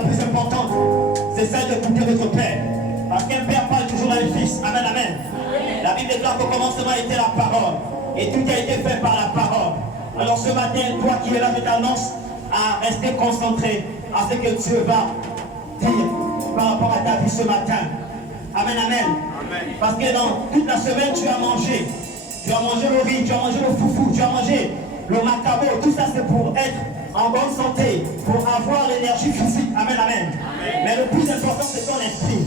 plus importante, c'est celle de d'écouter votre Père. Parce qu'un Père parle toujours à un Fils. Amen, amen. La Bible déclare qu'au commencement était la parole. Et tout a été fait par la parole. Alors ce matin, toi qui es là, je t'annonce à rester concentré à ce que Dieu va dire par rapport à ta vie ce matin. Amen, amen. Parce que dans toute la semaine, tu as mangé. Tu as mangé le riz, tu as mangé le foufou, tu as mangé le macabo. Tout ça, c'est pour être en bonne santé, pour avoir l'énergie physique. Amen, amen. Mais le plus important, c'est ton esprit.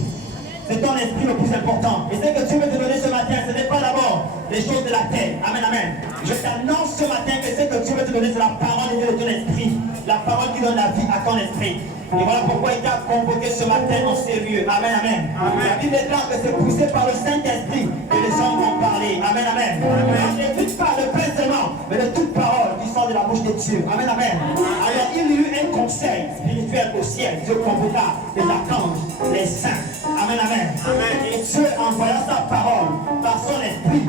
C'est ton esprit le plus important. Et ce que Dieu veut te donner ce matin, ce n'est pas d'abord les choses de la terre. Amen, amen. Je t'annonce ce matin que ce que Dieu veut te donner, c'est la parole de Dieu de ton esprit. La parole qui donne la vie à ton esprit. Et voilà pourquoi il t'a convoqué ce matin en sérieux. Amen, amen. La Bible déclare que c'est poussé par le Saint-Esprit que les hommes vont parler. Amen, amen. On n'écoute pas le pain seulement, mais de toute parole qui sort de la bouche de Dieu. Amen, amen. Alors il y eut un conseil spirituel au ciel. Dieu convoqua les archanges, les saints. Amen, amen. Et Dieu envoya sa parole par son esprit.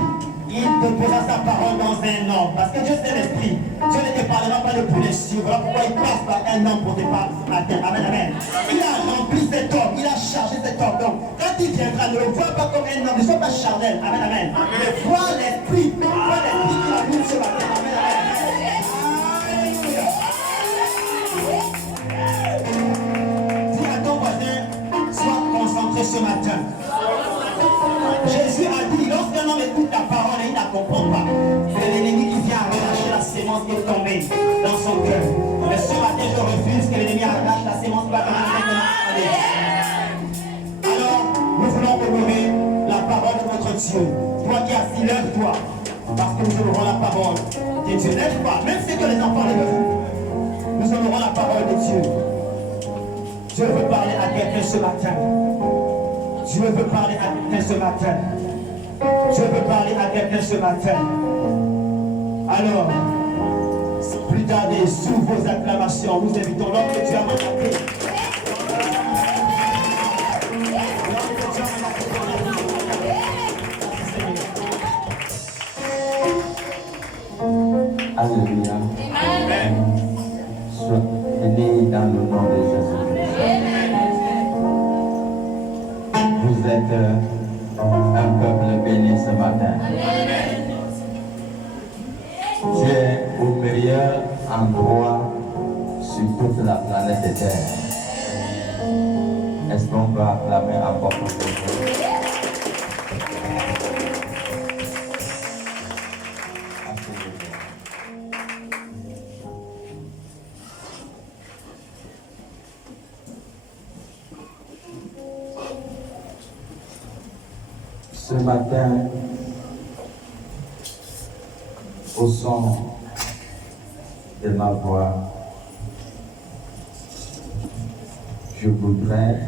Il déposa sa parole dans un homme. Parce que Dieu c'est l'esprit. Dieu ne te parlera pas de pour les cieux. Voilà pourquoi il passe par un homme pour te parler ce matin. Amen, amen. Il a rempli cet homme. Il a chargé cet homme. Donc, quand il viendra, ne le vois pas comme un homme. Ne sois pas charnel. Amen, amen. Mais vois l'esprit. Vois l'esprit qui a mis ce matin. Amen, amen. Dis à ton voisin, sois concentré ce matin. Jésus a dit, lorsqu'un homme écoute ta parole et il ne la comprend pas, c'est l'ennemi qui vient arracher la sémence qui est tombée dans son cœur. Mais ce matin, je refuse que l'ennemi arrache la sémence qui va commencer maintenant. Alors, nous voulons honorer la parole de notre Dieu. Toi qui es assis, lève-toi, parce que nous honorons la parole de Dieu. Lève-toi, même si que les enfants lèvent vous, nous honorons la parole de Dieu. Dieu veut parler à quelqu'un ce matin. Dieu veut parler à quelqu'un ce matin. Dieu veut parler à quelqu'un ce matin. Alors, plus tarder, sous vos acclamations, nous invitons l'homme que Dieu a mandaté. Alléluia. Amen. Sois béni dans le nom de Jésus. Vous êtes un peuple béni ce matin. Tu es au meilleur endroit sur toute la planète Terre. Est-ce qu'on peut acclamer encore pour Dieu? Ce matin, au son de ma voix, je voudrais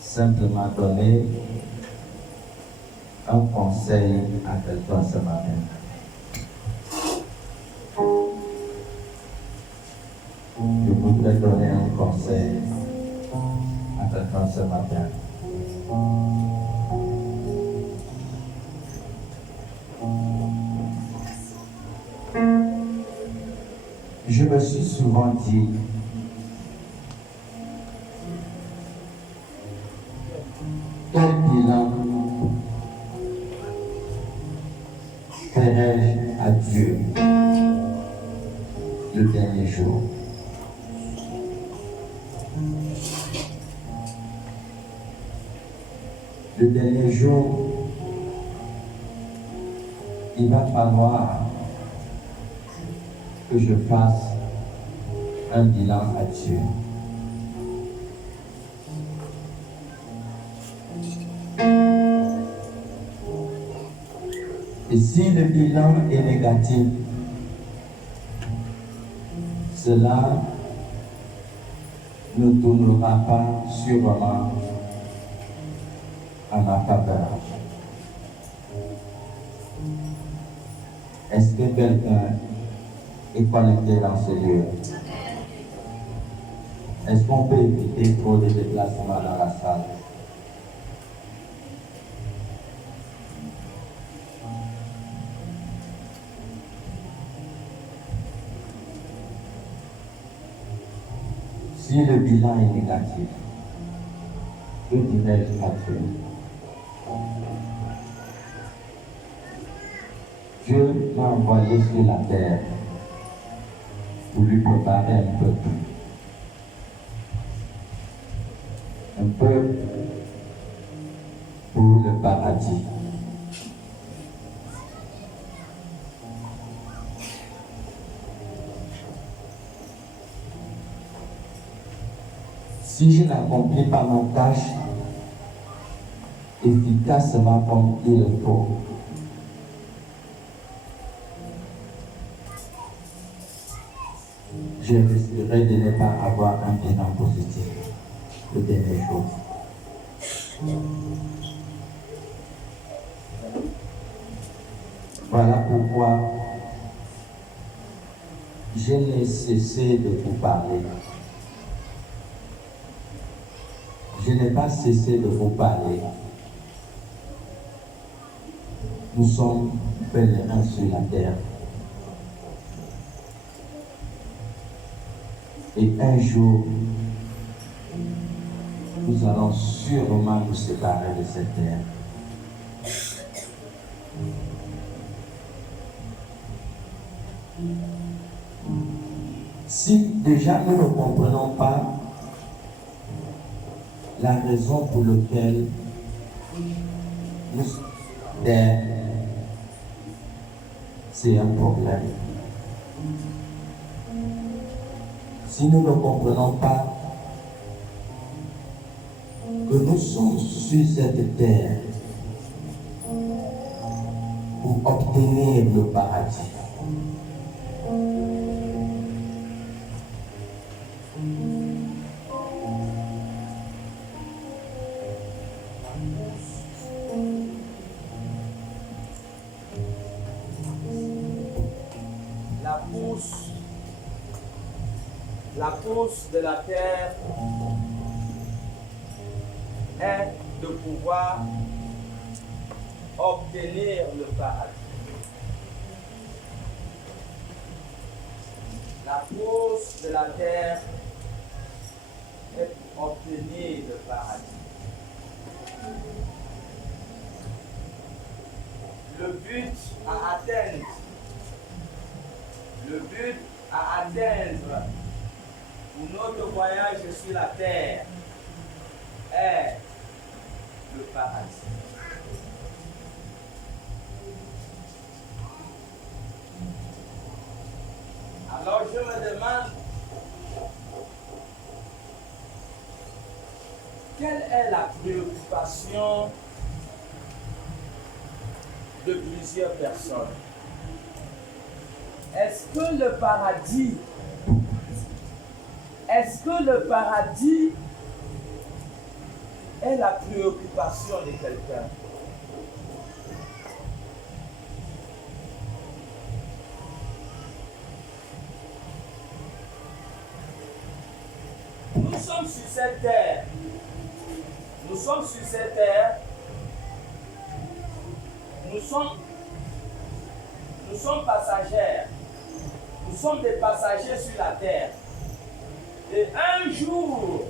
simplement donner un conseil à quelqu'un ce matin. Je voudrais donner un conseil à quelqu'un ce matin. Je me suis souvent dit, quel bilan ferais-je à Dieu le dernier jour? Le dernier jour, il va falloir que je fasse un bilan à Dieu. Et si le bilan est négatif, cela ne tournera pas sûrement à ma faveur. Est-ce que quelqu'un est connecté dans ce lieu? Est-ce qu'on peut éviter trop de déplacements dans la salle? Si le bilan est négatif, que dirais-je à Dieu? Dieu m'a envoyé sur la terre pour lui préparer un peuple. Un peuple pour le paradis. Si je n'accomplis pas ma tâche efficacement comme il faut, je risquerai de ne pas avoir un bilan positif le dernier jour. Voilà pourquoi je n'ai cessé de vous parler. Je n'ai pas cessé de vous parler. Nous sommes pèlerins sur la terre. Et un jour, nous allons sûrement nous séparer de cette terre. Si déjà nous ne comprenons pas la raison pour laquelle nous terre, c'est un problème. Si nous ne comprenons pas que nous sommes sur cette terre pour obtenir le paradis, la course de la terre est de pouvoir obtenir le paradis. La course de la terre est pour obtenir le paradis. Le but à atteindre, pour notre voyage sur la terre est le paradis. Alors je me demande, quelle est la préoccupation de plusieurs personnes? Est-ce que le paradis est la préoccupation de quelqu'un? Nous sommes sur cette terre. Nous sommes passagers. Nous sommes des passagers sur la terre. Et un jour,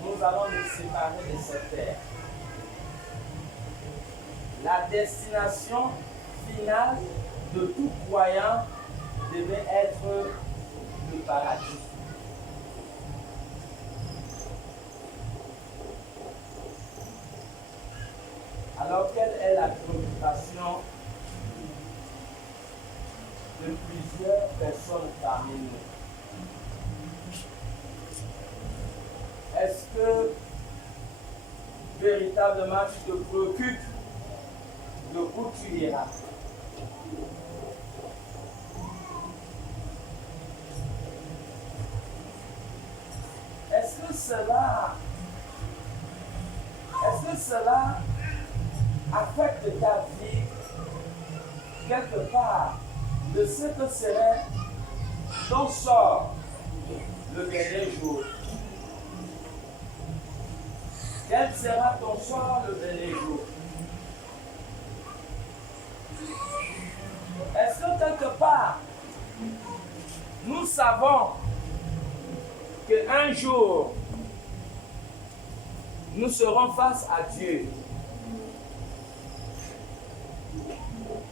nous allons nous séparer de cette terre. La destination finale de tout croyant devait être le paradis. Alors, quelle est la préoccupation de plusieurs personnes parmi nous? Est-ce que véritablement tu te préoccupes de où tu iras? Est-ce que cela affecte ta vie quelque part de ce que serait ton sort le dernier jour? Quel sera ton sort le dernier jour? Est-ce que quelque part, nous savons qu'un jour, nous serons face à Dieu?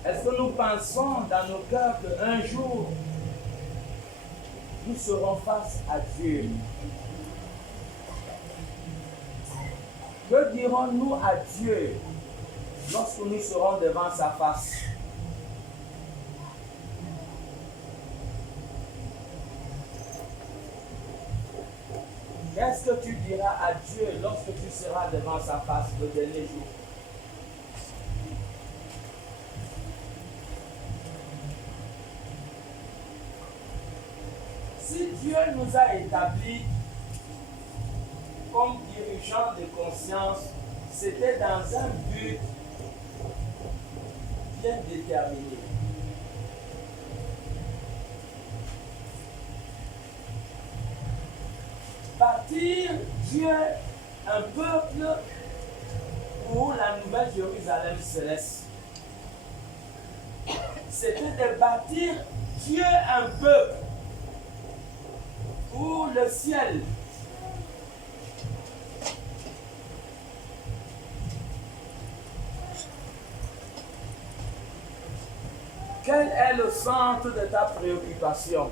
Est-ce que nous pensons dans nos cœurs qu'un jour, nous serons face à Dieu? Que dirons-nous à Dieu lorsque nous serons devant sa face? Qu'est-ce que tu diras à Dieu lorsque tu seras devant sa face le dernier jour? Si Dieu nous a établis comme dirigeants de conscience, c'était dans un but bien déterminé. Bâtir Dieu un peuple pour la nouvelle Jérusalem céleste. C'était de bâtir Dieu un peuple pour le ciel. Quel est le centre de ta préoccupation?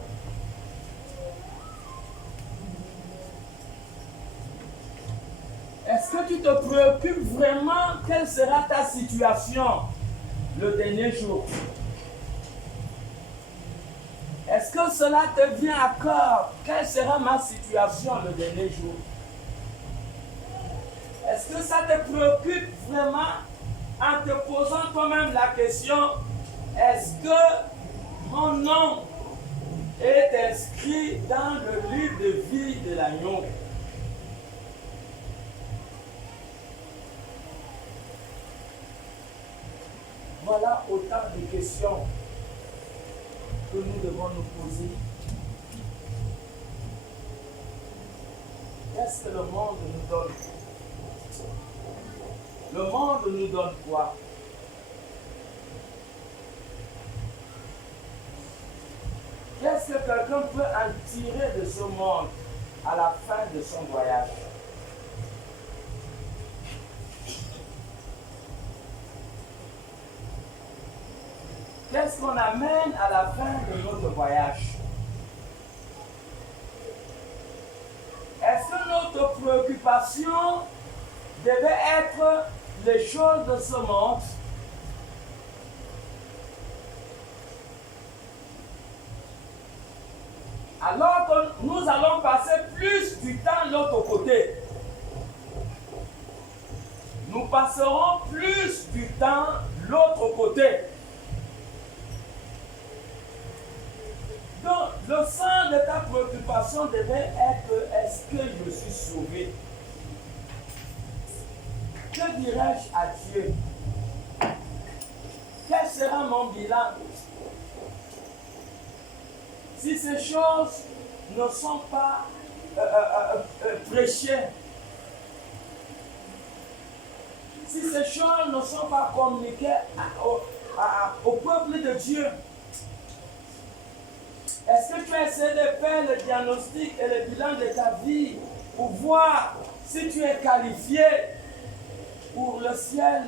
Est-ce que tu te préoccupes vraiment quelle sera ta situation le dernier jour? Est-ce que cela te vient à cœur? Quelle sera ma situation le dernier jour? Est-ce que ça te préoccupe vraiment en te posant toi-même la question, est-ce que mon nom est inscrit dans le livre de vie de l'agneau? Voilà autant de questions que nous devons nous poser. Qu'est-ce que le monde nous donne? Le monde nous donne quoi? Qu'est-ce que quelqu'un peut en tirer de ce monde à la fin de son voyage? Qu'est-ce qu'on amène à la fin de notre voyage? Est-ce que notre préoccupation devait être les choses de ce monde? Alors que nous allons passer plus du temps de l'autre côté. Nous passerons plus du temps de l'autre côté. Donc, le centre de ta préoccupation devait être, est-ce que je suis sauvé? Que dirais-je à Dieu? Quel sera mon bilan? Si ces choses ne sont pas prêchées, si ces choses ne sont pas communiquées au peuple de Dieu, est-ce que tu as essayé de faire le diagnostic et le bilan de ta vie pour voir si tu es qualifié pour le ciel?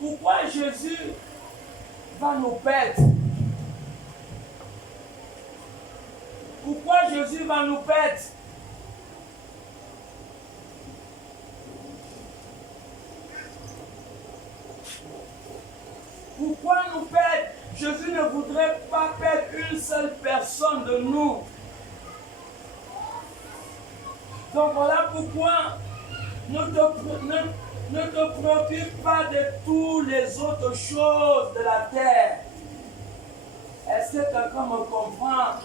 Pourquoi Jésus va nous perdre? Pourquoi Jésus va nous perdre? Pourquoi nous perdre? Jésus ne voudrait pas perdre une seule personne de nous. Donc voilà pourquoi ne te préoccupe pas de toutes les autres choses de la terre. Est-ce que quelqu'un me comprend?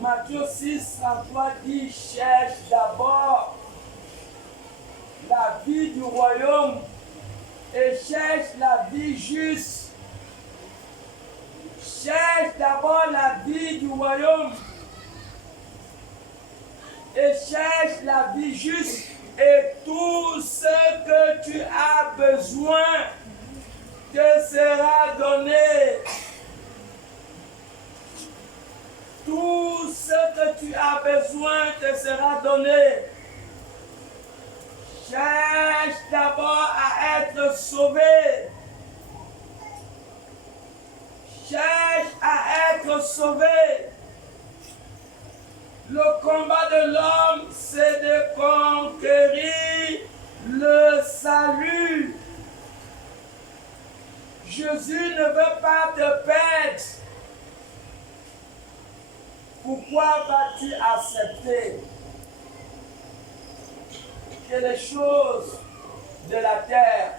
Matthieu 6:33 dit, cherche d'abord la vie du royaume et cherche la vie juste. Cherche d'abord la vie du royaume et cherche la vie juste, et tout ce que tu as besoin te sera donné. Tout ce que tu as besoin te sera donné. Cherche d'abord à être sauvé. Cherche à être sauvé. Le combat de l'homme, c'est de conquérir le salut. Jésus ne veut pas te perdre. Pourquoi vas-tu accepter que les choses de la terre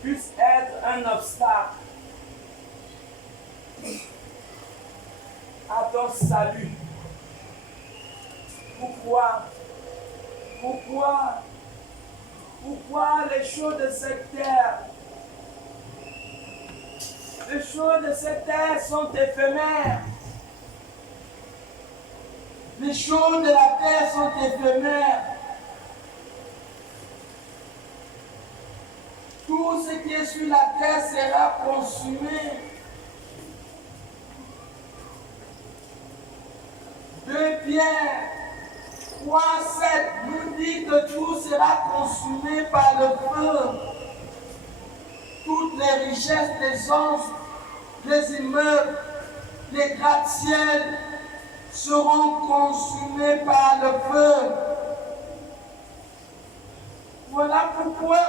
puissent être un obstacle à ton salut? Pourquoi les choses de cette terre? Les choses de cette terre sont éphémères. Les choses de la terre sont éphémères. Tout ce qui est sur la terre sera consumé. 2 Pierre 3:7 nous dit que tout sera consumé par le feu. Toutes les richesses des anges, les immeubles, les gratte-ciels seront consumés par le feu. Voilà pourquoi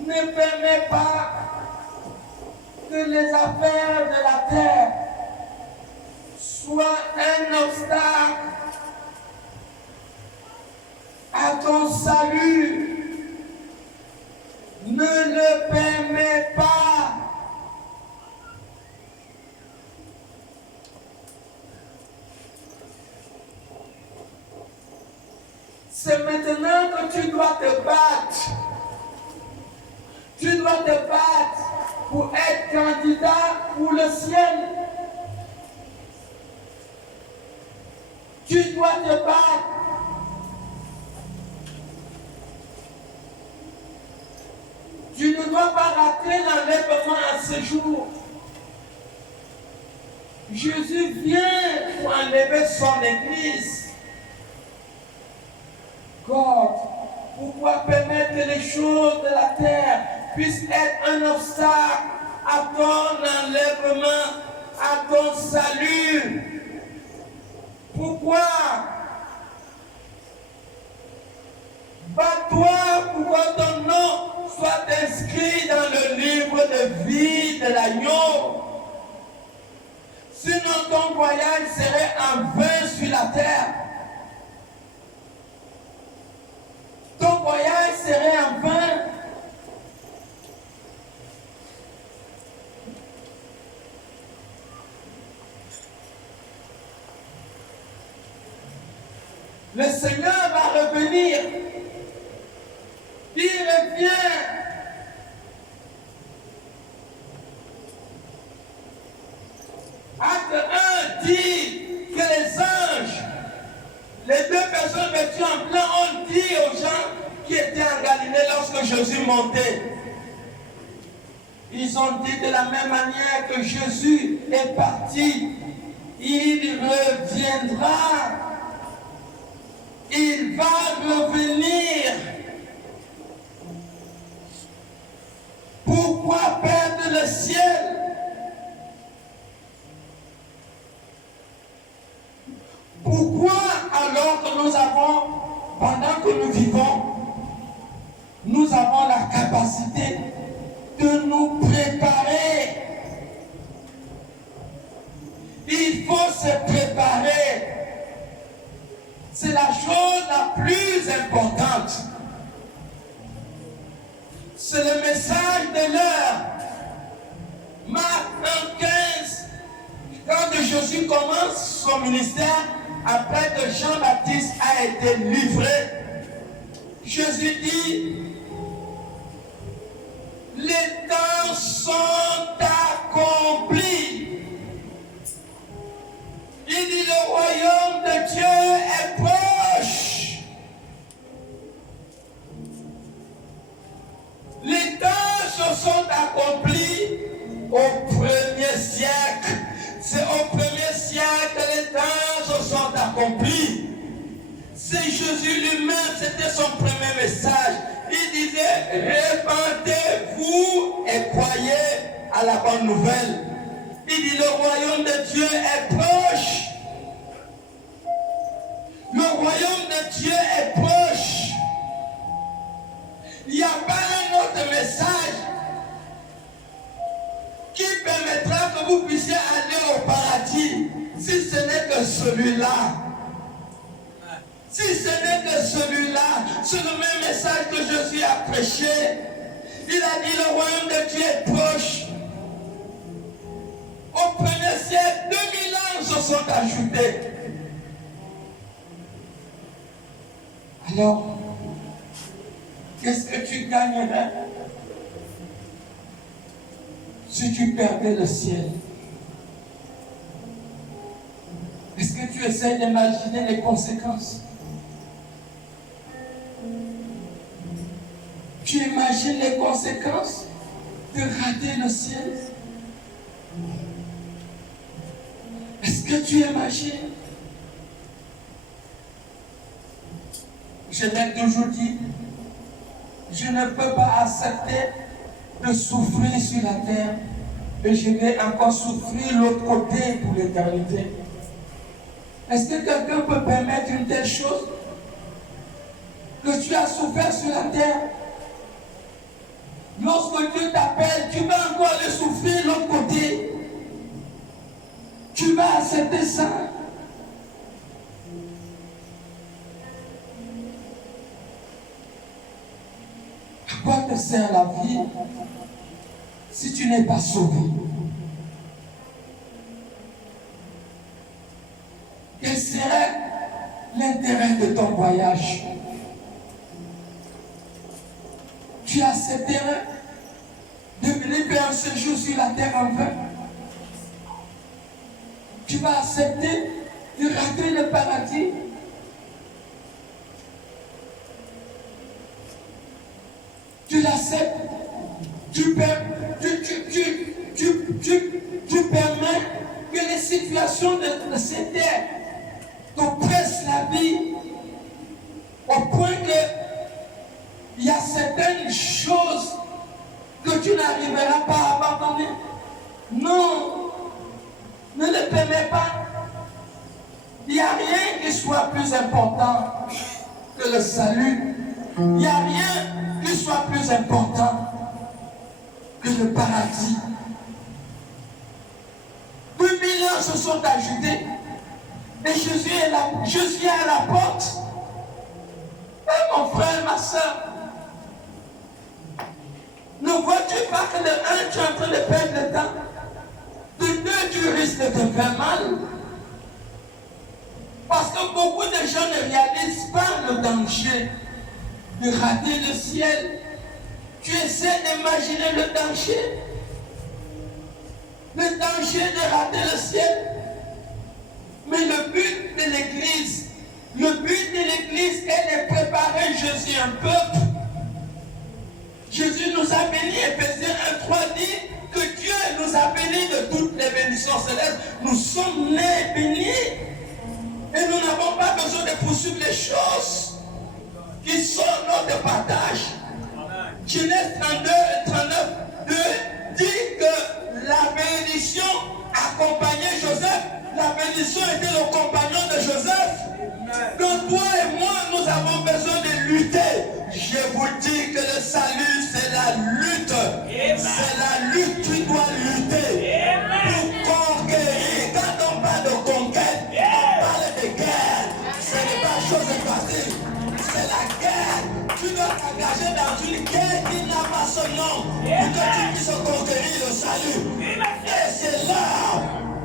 ne permets pas que les affaires de la terre soient un obstacle à ton salut. Ne le permets pas. C'est maintenant que tu dois te battre. Tu dois te battre pour être candidat pour le ciel. Tu dois te battre. Tu ne dois pas rater l'enlèvement à ce jour. Jésus vient pour enlever son église. God, pourquoi permettre que les choses de la terre puissent être un obstacle à ton enlèvement, à ton salut? Pourquoi? Bats-toi pour que ton nom soit inscrit dans le livre de vie de l'agneau. Sinon ton voyage serait en vain sur la terre. Ton voyage serait en vain. Le Seigneur va revenir. Il revient. Acte 1 dit que les anges, les 2 personnes vêtues en blanc, ont dit aux gens qui étaient en Galilée lorsque Jésus montait. Ils ont dit de la même manière que Jésus est parti, il reviendra. Il va revenir. Pourquoi perdre le ciel? Pourquoi alors que nous avons, pendant que nous vivons, nous avons la capacité de nous préparer? Il faut se préparer. C'est la chose la plus importante. C'est le message de l'heure. Marc 1,15. Quand Jésus commence son ministère, après que Jean-Baptiste a été livré, Jésus dit, les temps sont accomplis. Il dit, le royaume de Dieu est proche. Les temps se sont accomplis au 1er siècle. C'est au 1er siècle que les temps Et Jésus lui-même, c'était son premier message. Il disait, répandez-vous et croyez à la bonne nouvelle. Il dit, le royaume de Dieu est proche. Le royaume de Dieu est proche. Il n'y a pas un autre message qui permettra que vous puissiez aller au paradis si ce n'est que celui-là. Si ce n'est que celui-là, c'est le même message que Jésus a prêché. Il a dit, le royaume de Dieu est proche. Au premier siècle, 2000 ans se sont ajoutés. Alors, qu'est-ce que tu gagnerais si tu perdais le ciel? Est-ce que tu essaies d'imaginer les conséquences? Tu imagines les conséquences de rater le ciel? Est-ce que tu imagines? Je l'ai toujours dit, je ne peux pas accepter de souffrir sur la terre et je vais encore souffrir l'autre côté pour l'éternité. Est-ce que quelqu'un peut permettre une telle chose? Que tu as souffert sur la terre, lorsque Dieu t'appelle, tu vas encore aller souffrir l'autre côté. Tu vas accepter ça? À quoi te sert la vie si tu n'es pas sauvé? Quel serait l'intérêt de ton voyage? Tu accepterais de venir faire un séjour sur la terre en vain? Tu vas accepter de rater le paradis? Tu l'acceptes? Tu permets que les situations de cette terre t'oppressent la vie au point que il y a certaines choses que tu n'arriveras pas à abandonner. Non, ne le permets pas. Il n'y a rien qui soit plus important que le salut. Il n'y a rien qui soit plus important que le paradis. 2000 ans se sont ajoutés et Jésus est là. Jésus est à la porte. Et mon frère, ma soeur, ne vois-tu pas que de un, tu es en train de perdre le temps? De deux, tu risques de te faire mal. Parce que beaucoup de gens ne réalisent pas le danger de rater le ciel. Tu essaies d'imaginer le danger. Le danger de rater le ciel. Mais le but de l'Église, est de préparer Jésus un peuple. Jésus nous a bénis, Éphésiens 1:3 dit que Dieu nous a bénis de toutes les bénédictions célestes. Nous sommes nés bénis et nous n'avons pas besoin de poursuivre les choses qui sont notre partage. Genèse 32 et 39 dit que la bénédiction accompagnait Joseph. La bénédiction était le compagnon de Joseph. Quand toi et moi, nous avons besoin de lutter, je vous dis que le salut, c'est la lutte. C'est la lutte, tu dois lutter pour conquérir. Quand on parle de conquête, on parle de guerre. Ce n'est pas chose facile. C'est la guerre. Tu dois t'engager dans une guerre qui n'a pas son nom pour que tu puisses conquérir le salut. Et c'est là.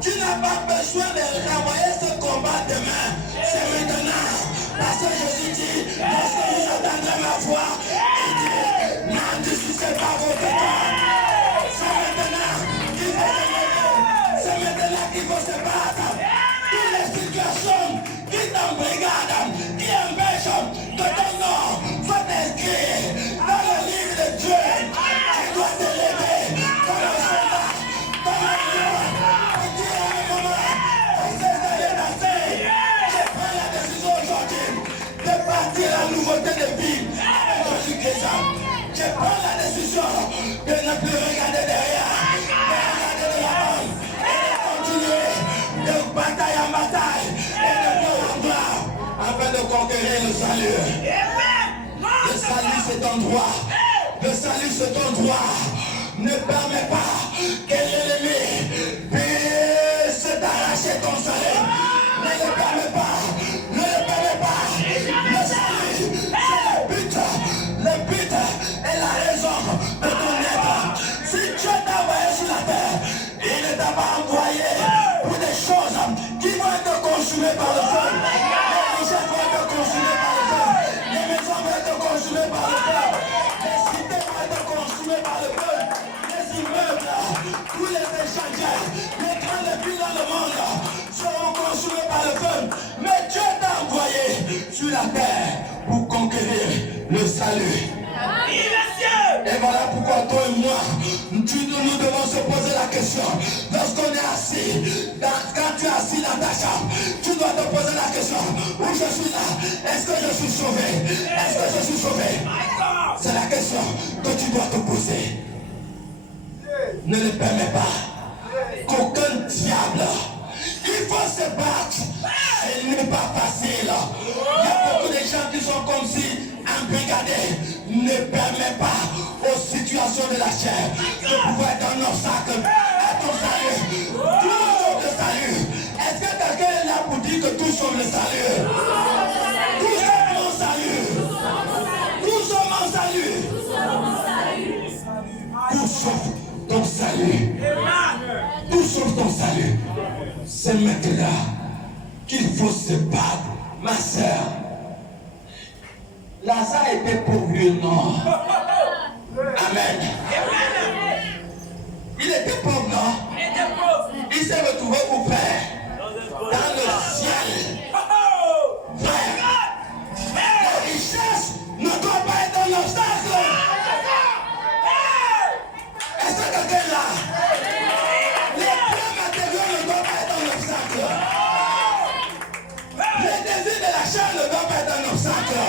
Tu n'as pas besoin de renvoyer ce combat demain. C'est maintenant. Parce que Jésus dit, lorsque vous entendrez ma voix, il dit, n'endurcissez pas vos cœurs. C'est maintenant qu'il faut se lever. C'est maintenant qu'il faut se battre. Toutes les situations qui t'embrigadent, qui empêchent que ton nom soit inscrit dans le livre de Dieu, tu dois te lever comme un soldat, comme un lion. Je prends la décision aujourd'hui de ton droit. Le salut, c'est ton droit. Ne permets pas que l'ennemi puisse t'arracher ton salut. Ne le permets pas. Ne le permets pas. Le salut, c'est le but. Le but est la raison de ton être. Si Dieu t'a envoyé sur la terre, il ne t'a pas envoyé pour des choses qui vont être consumées par le feu. Les richesses vont être consumées par le feu. Les maisons vont être consumées par le feu. Les cités vont être consumées par le feu. Les immeubles, tous les échangeurs, les grandes villes dans le monde seront consumés par le feu. Mais Dieu t'a envoyé sur la terre pour conquérir le salut. Et voilà pourquoi toi et moi, nous devons se poser la question. Lorsqu'on est assis, quand tu es assis dans ta chambre, tu dois te poser la question. Où je suis là? Est-ce que je suis sauvé? Est-ce que je suis sauvé? C'est la question que tu dois te poser. Ne le permets pas qu'aucun diable. Il faut se battre. Ce n'est pas facile. Il y a beaucoup de gens qui sont comme si embrigadés. Ne permets pas aux situations de la chair de pouvoir être un obstacle à ton salut. Tout sauf le salut. Est-ce que quelqu'un est là pour dire que tout sauf le salut? Tout sauf mon salut. Tout sauf mon salut. Tout sauf ton salut. Tout sauf ton salut. C'est maintenant qu'il faut se battre, ma sœur. Lazare était pauvre, non? Amen. Il était pauvre, non? Il s'est retrouvé pour faire dans le ciel. Frère, la richesse ne doit pas être un obstacle. Est-ce que quelqu'un est là? Les biens matériels ne doivent pas être un obstacle. Les désirs de la chair ne doivent pas être un obstacle.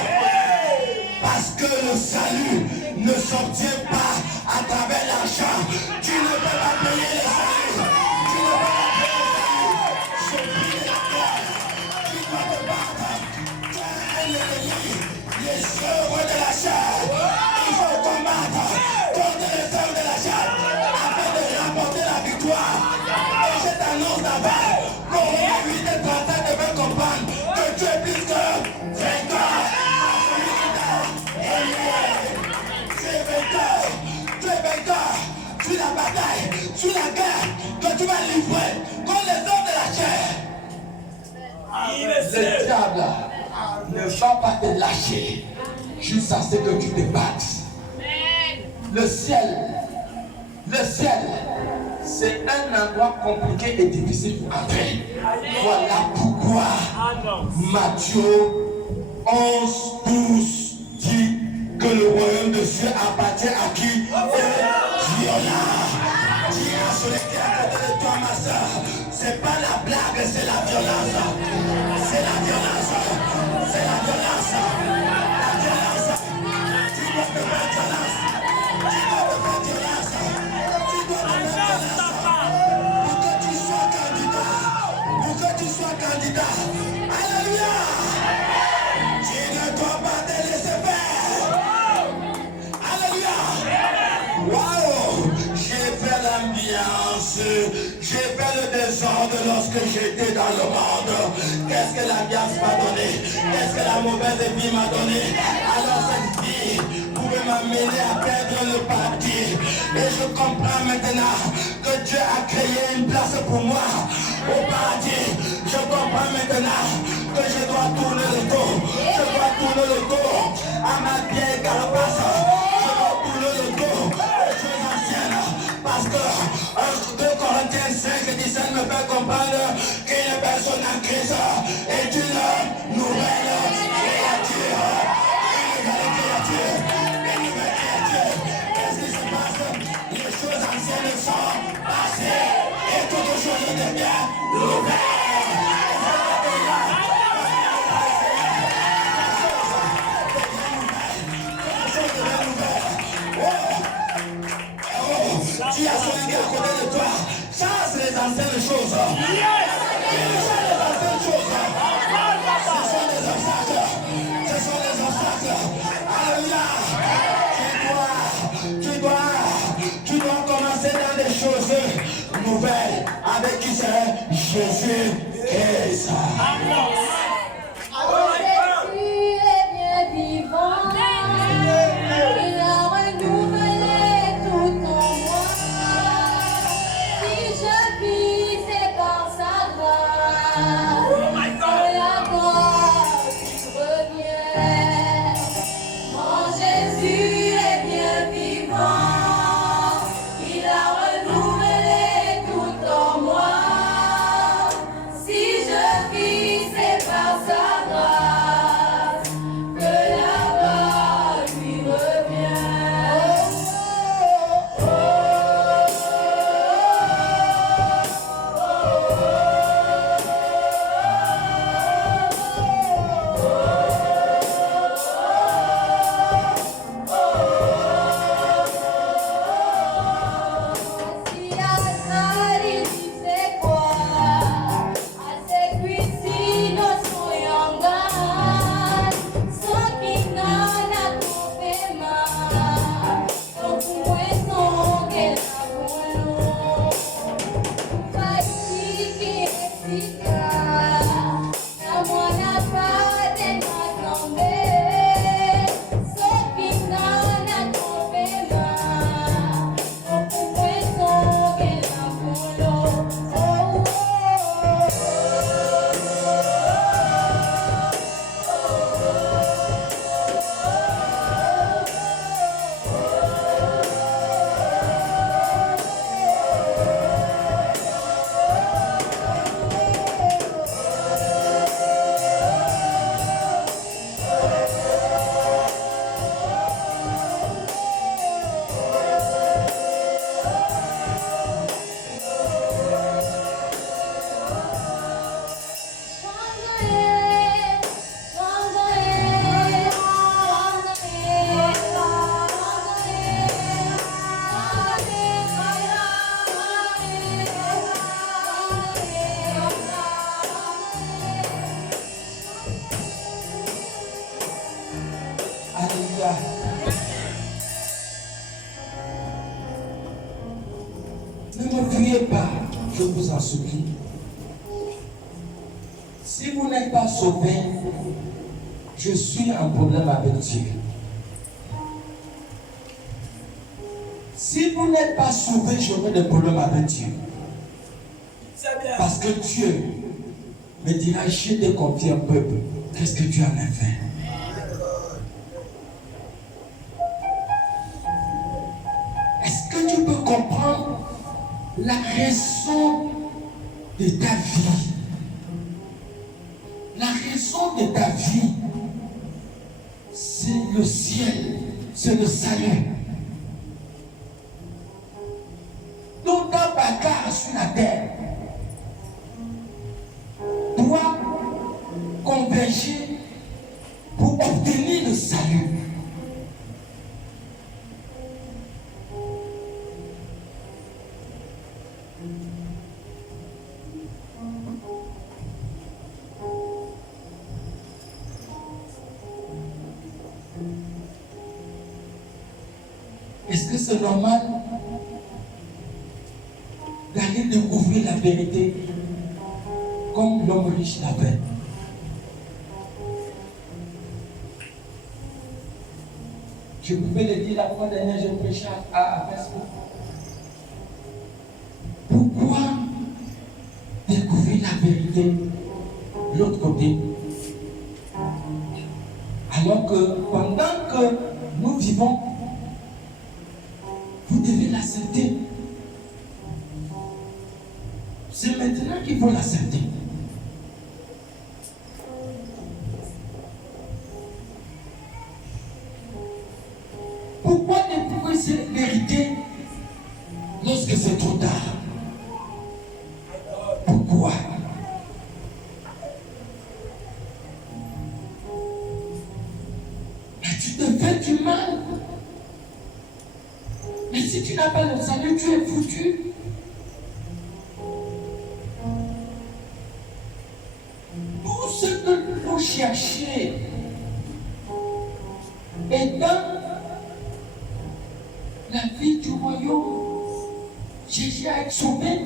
Parce que le salut ne s'obtient pas à travers l'argent. Tu ne peux pas payer le salut. Tu ne peux pas payer le salut. C'est prier la terre. Tu dois te battre. Tu as un ennemi. Les œuvres de la chair. Il faut combattre contre les œuvres de la chair afin de remporter la victoire. Et je t'annonce d'abord qu'au Romains 8 et 37 de faire comprendre que tu es plus que vainqueur. Sur la bataille, sur la guerre que tu vas livrer contre les hommes de la chair. Le diable ne va pas te lâcher jusqu'à ce que tu te battes. Le ciel, c'est un endroit compliqué et difficile pour entrer. Voilà pourquoi Matthieu 11:12 dit que le royaume de Dieu appartient à qui? Violent. Dis à celui qui est à côté de toi, ma soeur, c'est pas la blague, c'est la violence. C'est la violence. C'est la violence. La violence. Tu dois te faire violence. Tu dois te faire violence. Tu dois te faire violence. Pour que tu sois candidat. Pour que tu sois candidat. Alléluia. Tu ne dois pas te laisser faire. Alléluia. Waouh. J'ai fait l'ambiance, j'ai fait le désordre lorsque j'étais dans le monde. Qu'est-ce que l'ambiance m'a donné? Qu'est-ce que la mauvaise vie m'a donné? Alors cette vie pouvait m'amener à perdre le paradis. Et je comprends maintenant que Dieu a créé une place pour moi au paradis. Je comprends maintenant que je dois tourner le dos. Je dois tourner le dos à ma vieille carapace. Je dois tourner le dos aux choses anciennes. Parce que 2 Corinthiens 5:17 me fait comprendre qu'une personne en Christ est une nouvelle créature. Une nouvelle créature. Une nouvelle créature. Qu'est-ce qui se passe? Les choses anciennes sont passées et toutes choses deviennent nouvelles. Dis à celui qui est à côté de toi, chasse les anciennes choses. Chasse les anciennes choses. Ce sont des obstacles. Ce sont des obstacles. Alléluia. Jésus-Christ. Jésus est bien vivant. Il a renouvelé tout en moi. Si je vis, c'est par sa grâce. Que la gloire lui revient. Mon Jésus est bien vivant. Il a renouvelé tout en moi. Si je vis, c'est par sa grâce. Que la gloire lui revient. Si Azraël il disait quoi, à ses cuisines sont yangan, son kinan a tombé mal, son poisson qu'elle a voulu, Fati qui est si calme, la moi n'a pas de ma tombée, son kinan a tombé mal. Alléluia. Ne me fuyez pas, je vous en supplie. Si vous n'êtes pas sauvé, je suis en problème avec Dieu. Si vous n'êtes pas sauvé, j'aurai des problèmes avec Dieu. Parce que Dieu me dira, j'ai t'ai confié un peuple. Qu'est-ce que tu en as fait? Est-ce que tu peux comprendre la raison de ta vie? La raison de ta vie, c'est le ciel, c'est le salut. Tout un bagarre sur la terre doit converger pour obtenir le salut. Est-ce que c'est normal d'aller découvrir la vérité comme l'homme riche l'a fait? Je pouvais le dire la fois dernière, je prêchais à Facebook. Pourquoi découvrir la vérité de l'autre côté? Alors que pendant que nous vivons, vous devez l'accepter. C'est maintenant qu'il faut l'accepter. Pourquoi découvrir cette vérité lorsque c'est trop tard? Pourquoi? Mais tu te fais du mal. Mais si tu n'as pas le salut, tu es foutu. Tout ce que vous cherchez est dans la vie du royaume. Jésus a été sauvé.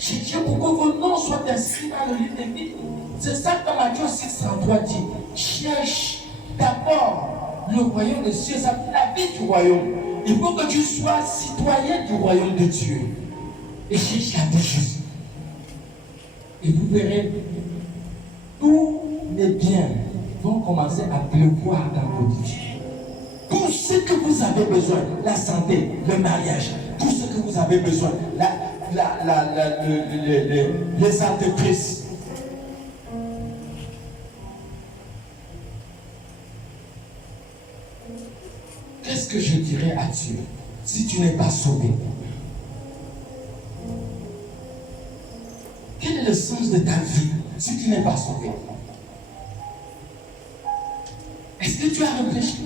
Cherchez pour que vos noms soient inscrits dans le livre de vie. C'est ça que Matthieu 6,33 dit. Cherche d'abord le royaume de Dieu, ça veut dire la vie du royaume. Il faut que tu sois citoyen du royaume de Dieu. Et cherche la vie de Jésus. Et vous verrez, tous les biens vont commencer à pleuvoir dans votre vie. Tout ce que vous avez besoin, la santé, le mariage, tout ce que vous avez besoin, les entreprises. Qu'est-ce que je dirais à Dieu si tu n'es pas sauvé? Quel est le sens de ta vie si tu n'es pas sauvé? Est-ce que tu as réfléchi?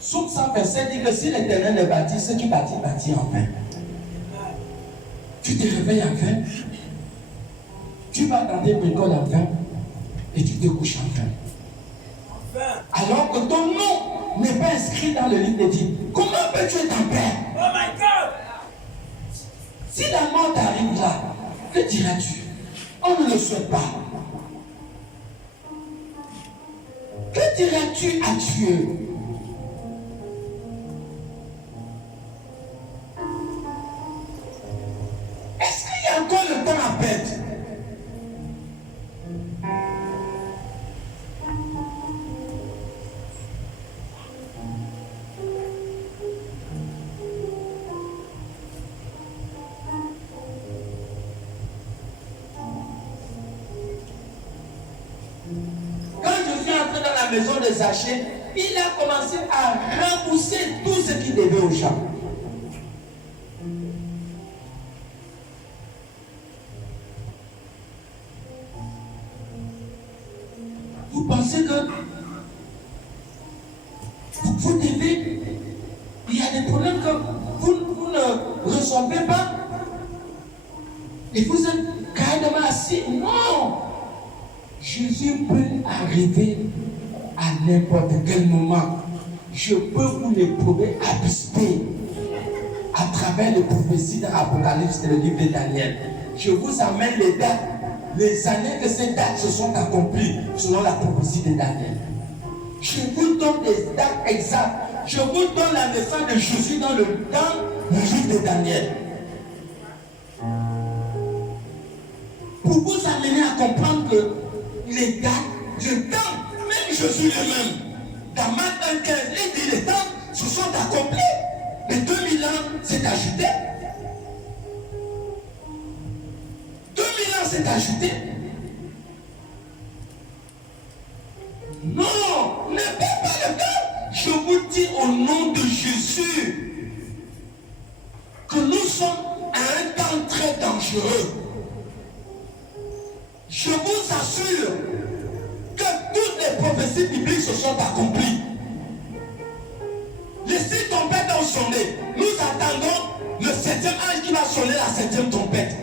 Psaume 100 verset dit que si l'Éternel ne bâtit, ce qui bâtit, bâtit en vain. Tu te réveilles en vain, tu vas dans tes bricoles en vain et tu te couches en vain. Alors que ton nom n'est pas inscrit dans le livre de vie. Comment peux-tu être en paix? Oh my God! Si la mort t'arrive là, que diras-tu? On ne le souhaite pas. Que diras-tu à Dieu? Est-ce qu'il y a encore le temps à perdre? Maison de Zachée, il a commencé à rembourser tout ce qu'il devait aux gens. Vous pensez que vous devez, il y a des problèmes que vous ne résolvez pas et vous êtes carrément assis? Non! Jésus peut arriver à n'importe quel moment. Je peux vous les prouver à pister à travers les prophéties dans l'Apocalypse et le livre de Daniel. Je vous amène les dates, les années que ces dates se sont accomplies selon la prophétie de Daniel. Je vous donne les dates exactes. Je vous donne la naissance de Jésus dans le livre de Daniel. Pour vous amener à comprendre que les dates, le temps, même Jésus lui-même, dans Marc 1,15, il dit les temps se sont accomplis. Les 2000 ans s'est ajouté. 2000 ans s'est ajouté. Non, ne perds pas le temps. Je vous dis au nom de Jésus que nous sommes à un temps très dangereux. Je vous assure que toutes les prophéties bibliques se sont accomplies. Les 6 trompettes ont sonné. Nous attendons le 7e ange qui va sonner la 7e trompette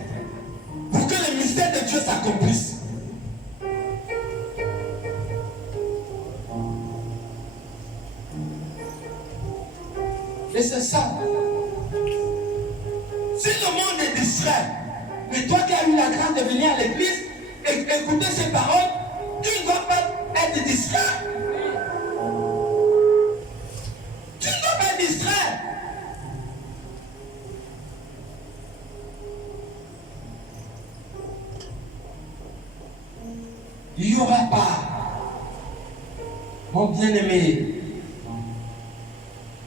pour que le mystère de Dieu s'accomplisse. Et c'est ça. Si le monde est distrait, mais toi qui as eu la grâce de venir à l'église et écouter ces paroles, tu ne dois pas être distrait. Tu ne dois pas être distrait. Il n'y aura pas, mon bien-aimé,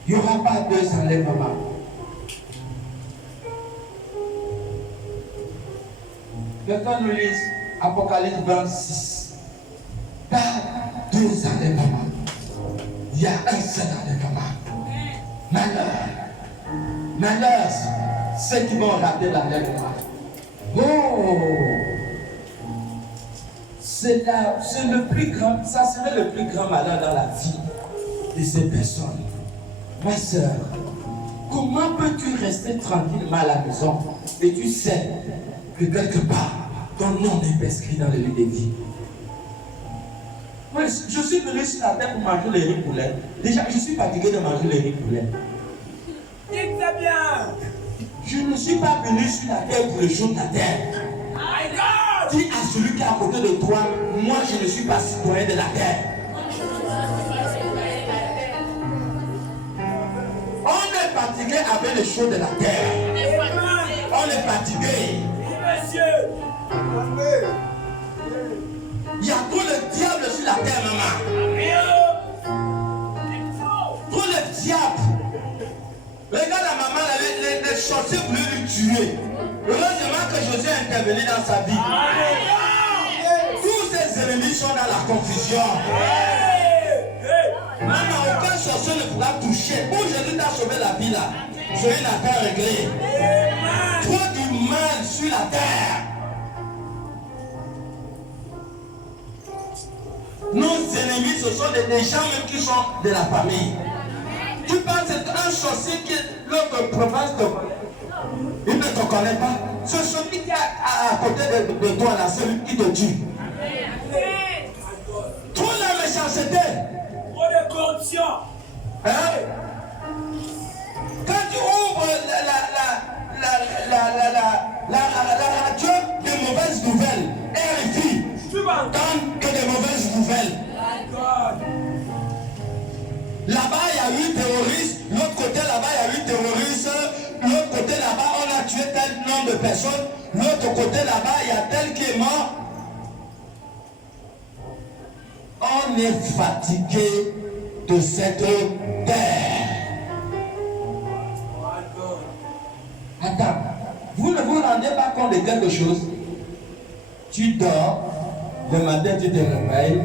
il n'y aura pas 2 enlèvements. Quelqu'un nous lise Apocalypse 26. Pas 2 enlèvements. Il y a un seul enlèvement. Malheur, ceux qui vont rater l'enlèvement. Oh! C'est le plus grand, ça serait le plus grand malheur dans la vie de ces personnes. Ma soeur, comment peux-tu rester tranquillement à la maison et tu sais que quelque part, ton nom n'est pas inscrit dans le livre des vies? Moi, je suis venu sur la terre pour manger les riz poulets. Déjà, je suis fatigué de manger les riz poulets. Dites-le bien! Je ne suis pas venu sur la terre pour le jour de la terre. Dis à celui qui est à côté de toi, moi je ne suis pas citoyen de la terre. On est fatigué avec les choses de la terre. On est fatigué. Il y a tout le diable sur la terre, maman. Tout le diable. Regarde la maman, les sorciers voulaient lui tuer. Heureusement que Jésus est intervenu dans sa vie. Tous ses ennemis sont dans la confusion. Maman, aucun sorcier ne pourra toucher. Où Jésus t'a sauvé la vie là, Jésus n'a pas réglé. Trop du mal sur la terre. Nos ennemis, ce sont des gens même qui sont de la famille. Tu penses qu'un sorcier qui est l'autre province il ne te connaît pas. C'est celui qui est à côté de toi là, celui qui te tue. Trop la méchanceté. Trop de corruption. Hein? Quand tu ouvres la radio de mauvaises nouvelles, RFI, tu vas entendre que de mauvaises nouvelles. Là-bas, il y a 8 terroristes. L'autre côté, là-bas, il y a 8 terroristes. L'autre côté, là-bas, on a tué tel nombre de personnes. L'autre côté, là-bas, il y a tel qui est mort. On est fatigué de cette terre. Attends, vous ne vous rendez pas compte de quelque chose? Tu dors, le matin tu te réveilles,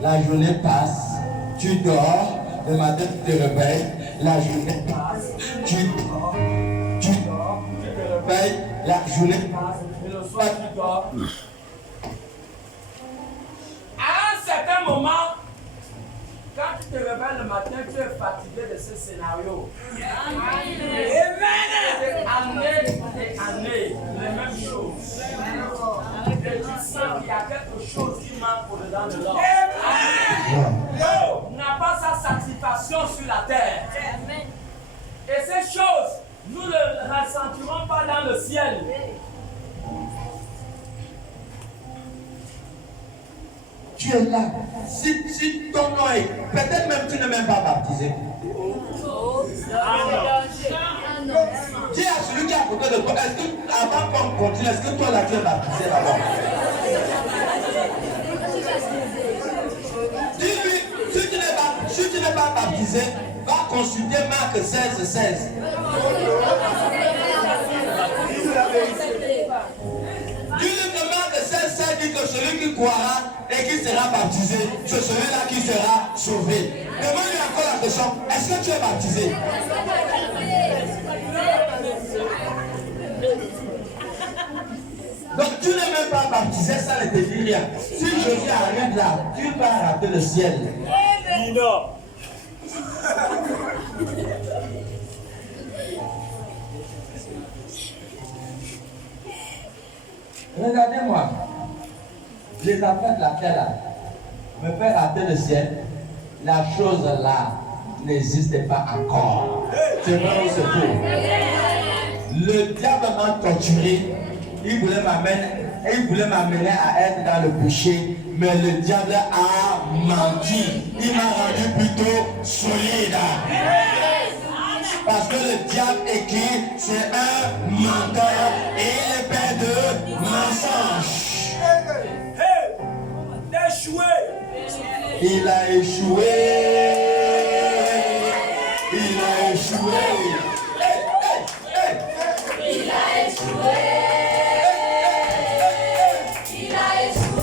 la journée passe, tu dors, le matin tu te réveilles, la journée passe, tu dors, tu te réveilles, la journée passe, et le soir tu dors. À un certain moment, quand tu te réveilles le matin, tu es fatigué de ce scénario. Amen. Des années, les mêmes choses. Et tu sens qu'il y a quelque chose qui manque au-dedans de l'homme. Dieu n'a pas sa satisfaction sur la terre. Et ces choses, nous ne les ressentirons pas dans le ciel. Tu es là. Si ton nom est... Peut-être même tu n'es même pas baptisé. Dis à celui qui est à côté de toi, est-ce que, avant qu'on continue, est-ce que toi là tu es baptisé là-bas? Dis-lui, si tu n'es pas baptisé, va consulter Marc 16. Du livre de Marc 16 dit que celui qui croira et qui sera baptisé, c'est celui-là qui sera sauvé. Demande-lui encore la question, est-ce que tu es baptisé? Donc tu n'es même pas baptisé, ça ne te dit rien. Si Jésus arrive là, tu vas rater le ciel. Non. Regardez-moi, les affaires de la terre là, me faire rater le ciel, la chose là n'existe pas encore. C'est vrai ou c'est faux? Le diable m'a torturé, il voulait m'amener à être dans le péché, mais le diable a menti. Il m'a rendu plutôt solide. Parce que le diable écrit, c'est un menteur et il est père de mensonges. Échoué. Il a échoué. Il a échoué. Il a échoué. Il a échoué. Il a échoué.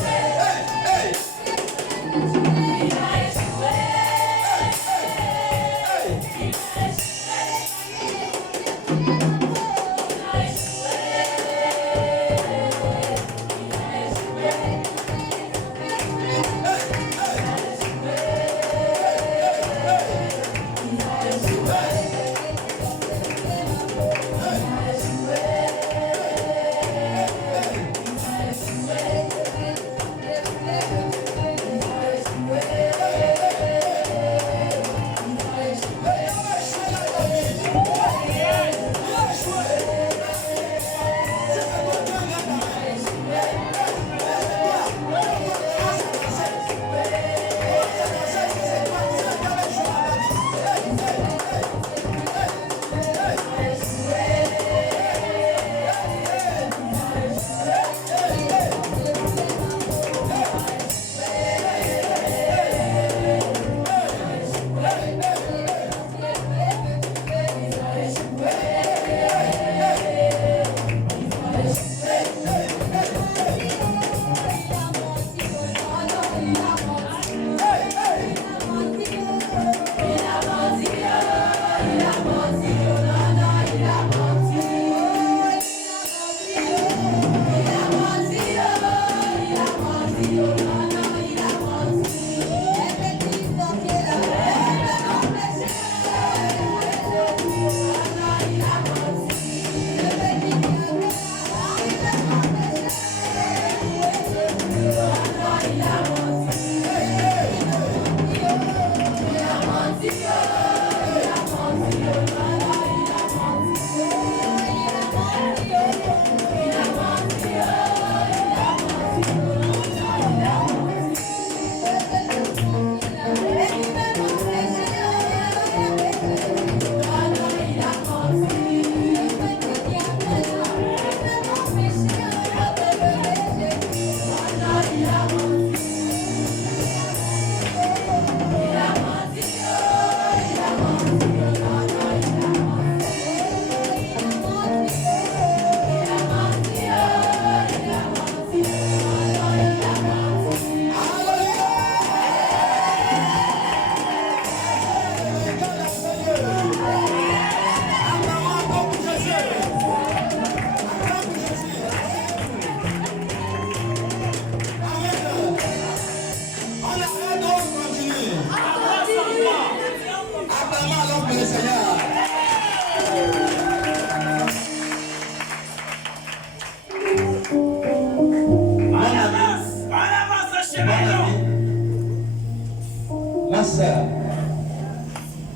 Ma soeur,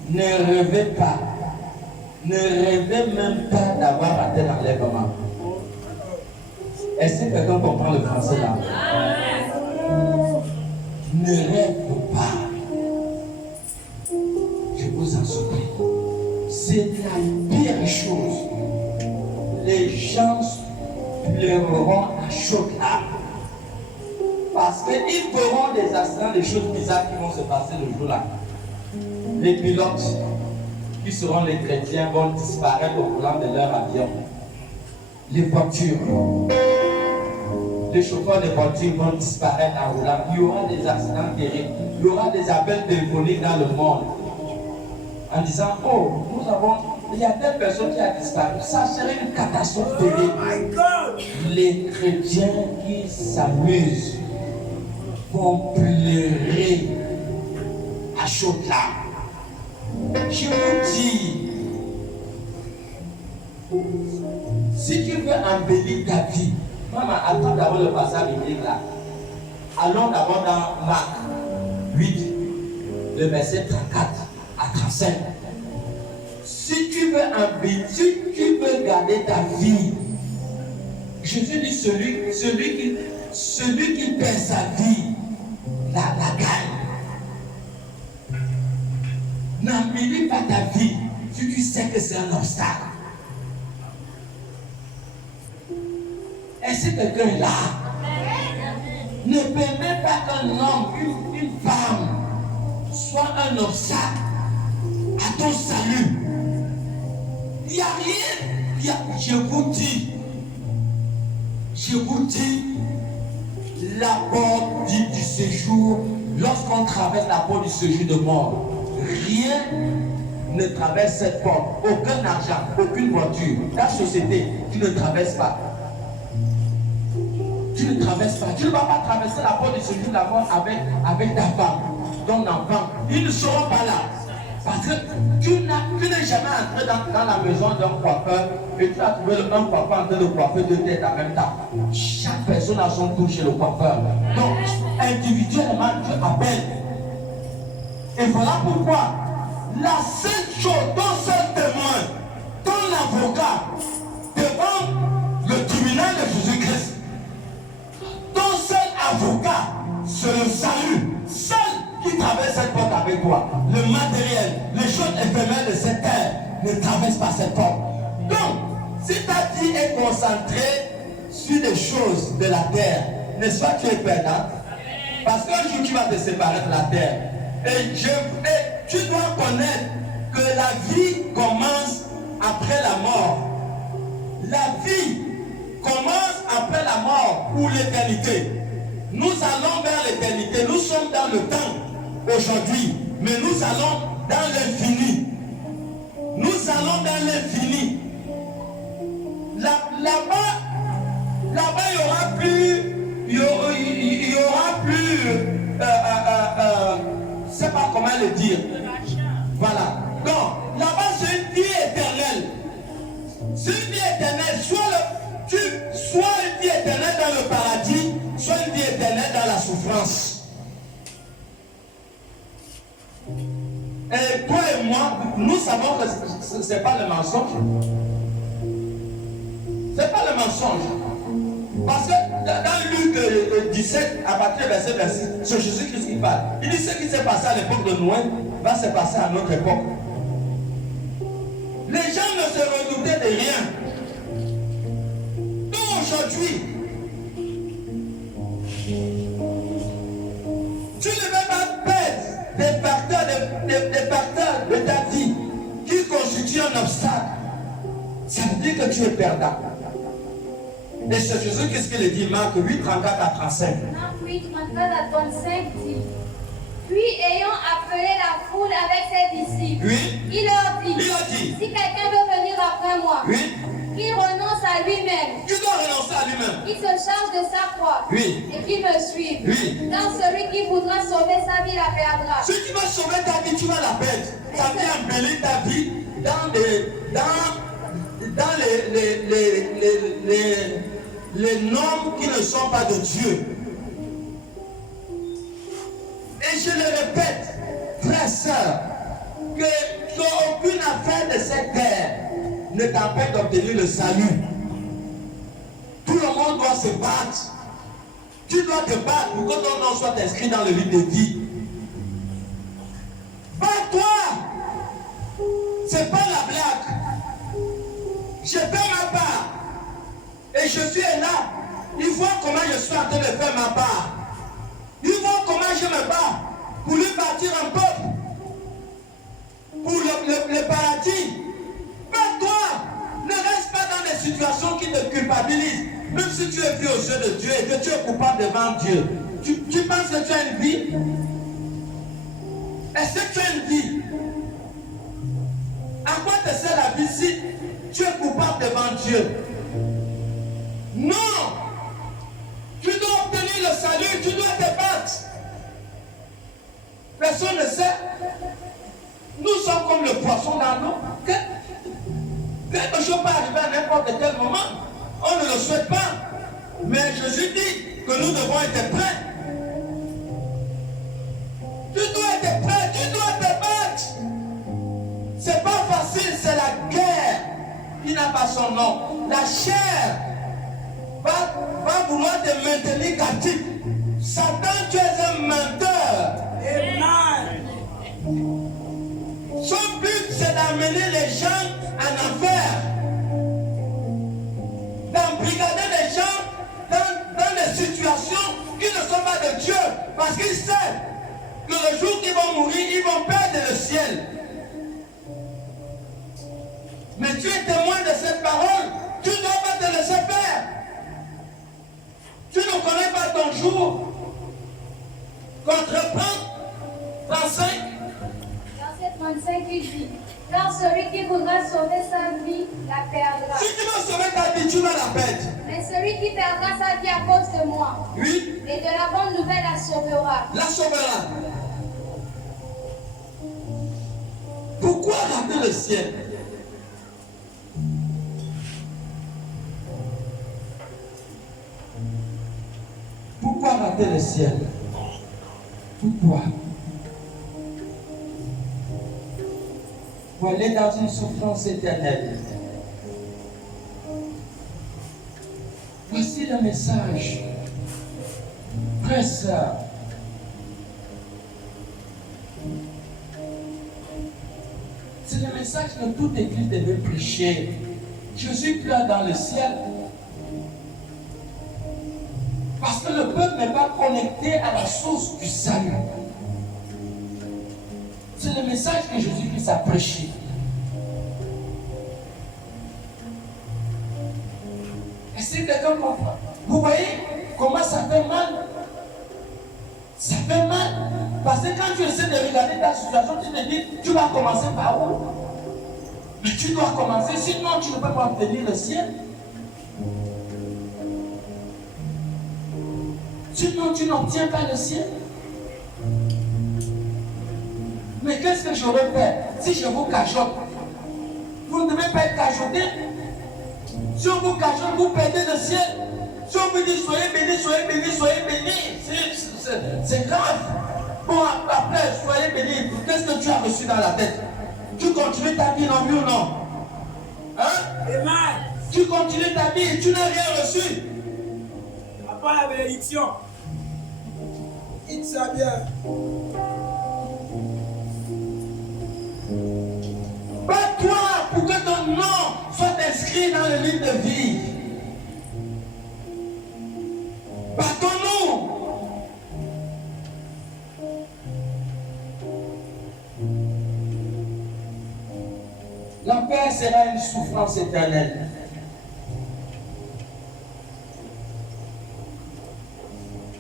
ne rêvez pas. Ne rêvez même pas d'avoir raté l'enlèvement. Est-ce que quelqu'un comprend le français là? Ne rêve pas. Je vous en supplie. C'est la pire chose. Les gens pleureront à chaudes larmes. Parce qu'ils feront des accidents, des choses bizarres qui vont se passer le jour-là. Les pilotes, qui seront les chrétiens, vont disparaître au volant de leur avion. Les voitures, les chauffeurs de voitures vont disparaître en roulant. Il y aura des accidents terribles. Il y aura des appels téléphoniques dans le monde. En disant, oh, il y a telle personne qui a disparu. Ça serait une catastrophe terrible. Les chrétiens qui s'amusent vont pleurer à chaudes larmes. Je vous dis, si tu veux embellir ta vie, maman, attends d'abord le passage biblique là. Allons d'abord dans Marc 8, le verset 34 à 35. Si tu veux embellir, si tu veux garder ta vie, Jésus dit celui qui perd sa vie, la gagne. N'embellis pas ta vie si tu sais que c'est un obstacle. Est-ce que quelqu'un est là? Ne permets pas qu'un homme, une femme soit un obstacle à ton salut. Il n'y a rien. Je vous dis, la porte du séjour, lorsqu'on traverse la porte du séjour de mort, rien ne traverse cette porte. Aucun argent, aucune voiture. Ta société, tu ne traverses pas. Tu ne traverses pas. Tu ne vas pas traverser la porte du séjour de la mort avec ta femme, ton enfant. Ils ne seront pas là. Parce que tu n'es jamais entré dans la maison d'un coiffeur et tu as trouvé un coiffeur en train de coiffer deux têtes en même temps. Chaque personne a son tour chez le coiffeur. Donc, individuellement, tu appelles. Et voilà pourquoi la seule chose, ton seul témoin, ton avocat devant le tribunal de Jésus-Christ, ton seul avocat, c'est le salut. Seul qui traverse cette porte avec toi. Le matériel, les choses éphémères de cette terre ne traversent pas cette porte. Donc, si ta vie est concentrée sur les choses de la terre, n'est-ce pas que tu es perdant? Parce qu'un jour tu vas te séparer de la terre. Et tu dois connaître que la vie commence après la mort. La vie commence après la mort pour l'éternité. Nous allons vers l'éternité. Nous sommes dans le temps aujourd'hui, mais nous allons dans l'infini. Nous allons dans l'infini. Là-bas, il y aura plus, je ne sais pas comment le dire. Voilà. Donc, là-bas, c'est une vie éternelle. C'est une vie éternelle. Soit une vie éternelle dans le paradis, soit une vie éternelle dans la souffrance. Et toi et moi, nous savons que ce n'est pas le mensonge. Ce n'est pas le mensonge. Parce que dans Luc 17, à partir du verset 26, c'est Jésus-Christ qui parle. Il dit ce qui s'est passé à l'époque de Noé va se passer à notre époque. Les gens ne se redoutaient de rien. Donc aujourd'hui, tu ne veux pas perdre des facteurs de ta vie qui constituent un obstacle. Ça veut dire que tu es perdant. Et c'est Jésus qu'est-ce qu'il dit, Marc 8, 34 à 35. Marc 8, 34 à 35 dit: Puis ayant appelé la foule avec ses disciples, Oui. il leur dit: Si quelqu'un veut venir après moi, Oui. qu'il renonce à lui-même, Tu dois renoncer à lui-même. qu'il se charge de sa croix, Oui. et qu'il me suive. Oui. Car celui qui voudra sauver sa vie la perdra. Si tu vas sauver ta vie, tu vas la perdre. Ça vient embellir ta vie dans les normes qui ne sont pas de Dieu. Et je le répète, Aucune affaire de cette terre ne t'empêche d'obtenir le salut. Tout le monde doit se battre. Tu dois te battre pour que ton nom soit inscrit dans le livre de vie. Bats-toi! C'est pas la blague. J'ai fait ma part. Et je suis là. Il voit comment je suis en train de faire ma part. Il voit comment je me bats pour lui bâtir un peuple. Pour le paradis. Bats-toi! Ne reste pas dans des situations qui te culpabilisent. Même si tu es vu aux yeux de Dieu et que tu es coupable devant Dieu. Tu penses que tu as une vie? Est-ce que tu as une vie? À quoi te sert la vie si tu es coupable devant Dieu? Non! Tu dois obtenir le salut, tu dois te battre. Personne ne sait. Nous sommes comme le poisson dans l'eau. Quelque chose peut arriver à n'importe quel moment. On ne le souhaite pas. Mais Jésus dit que nous devons être prêts. Tu dois être prêt, tu dois te battre. C'est pas facile, c'est la guerre qui n'a pas son nom. La chair va vouloir te maintenir captif. Satan, tu es un menteur. Amen. Son but, c'est d'amener les gens en enfer. D'embrigader les gens dans des situations qui ne sont pas de Dieu. Parce qu'il sait que le jour qu'ils vont mourir, ils vont perdre le ciel. Mais tu es témoin de cette parole. Tu ne dois pas te laisser faire. Tu ne connais pas ton jour. Contreprends 35. Verset 35, il dit, car celui qui voudra sauver sa vie la perdra. Si tu veux sauver ta vie, tu vas la perdre. Mais celui qui perdra sa vie à cause de moi Oui, et de la bonne nouvelle la sauvera. la sauvera. Pourquoi rater le ciel? Pourquoi rater le ciel? Pourquoi? Pour aller dans une souffrance éternelle. Voici le message. Frères et sœurs, c'est le message que toute église devait prêcher. Jésus pleure dans le ciel. Parce que le peuple n'est pas connecté à la source du salut. C'est le message que Jésus-Christ a prêché. Est-ce que quelqu'un comprend? Vous voyez comment ça fait mal? Ça fait mal. Parce que quand tu essaies de regarder ta situation, tu te dis, tu vas commencer par où? Mais tu dois commencer, sinon tu ne peux pas obtenir le ciel. Sinon tu n'obtiens pas le ciel. Mais qu'est-ce que j'aurais fait si je vous cachote? Vous ne devez pas être cachoté. Si on vous cachote, vous perdez le ciel. Si on vous dit soyez bénis, soyez bénis, soyez bénis, c'est grave. Bon, après, soyez bénis. Qu'est-ce que tu as reçu dans la tête? Tu continues ta vie, non, oui ou non? Hein? Amen. Tu continues ta vie, tu n'as rien reçu. Après la bénédiction. Il sait bien. Bats-toi pour que ton nom soit inscrit dans le livre de vie. Battons-nous. L'enfer sera une souffrance éternelle.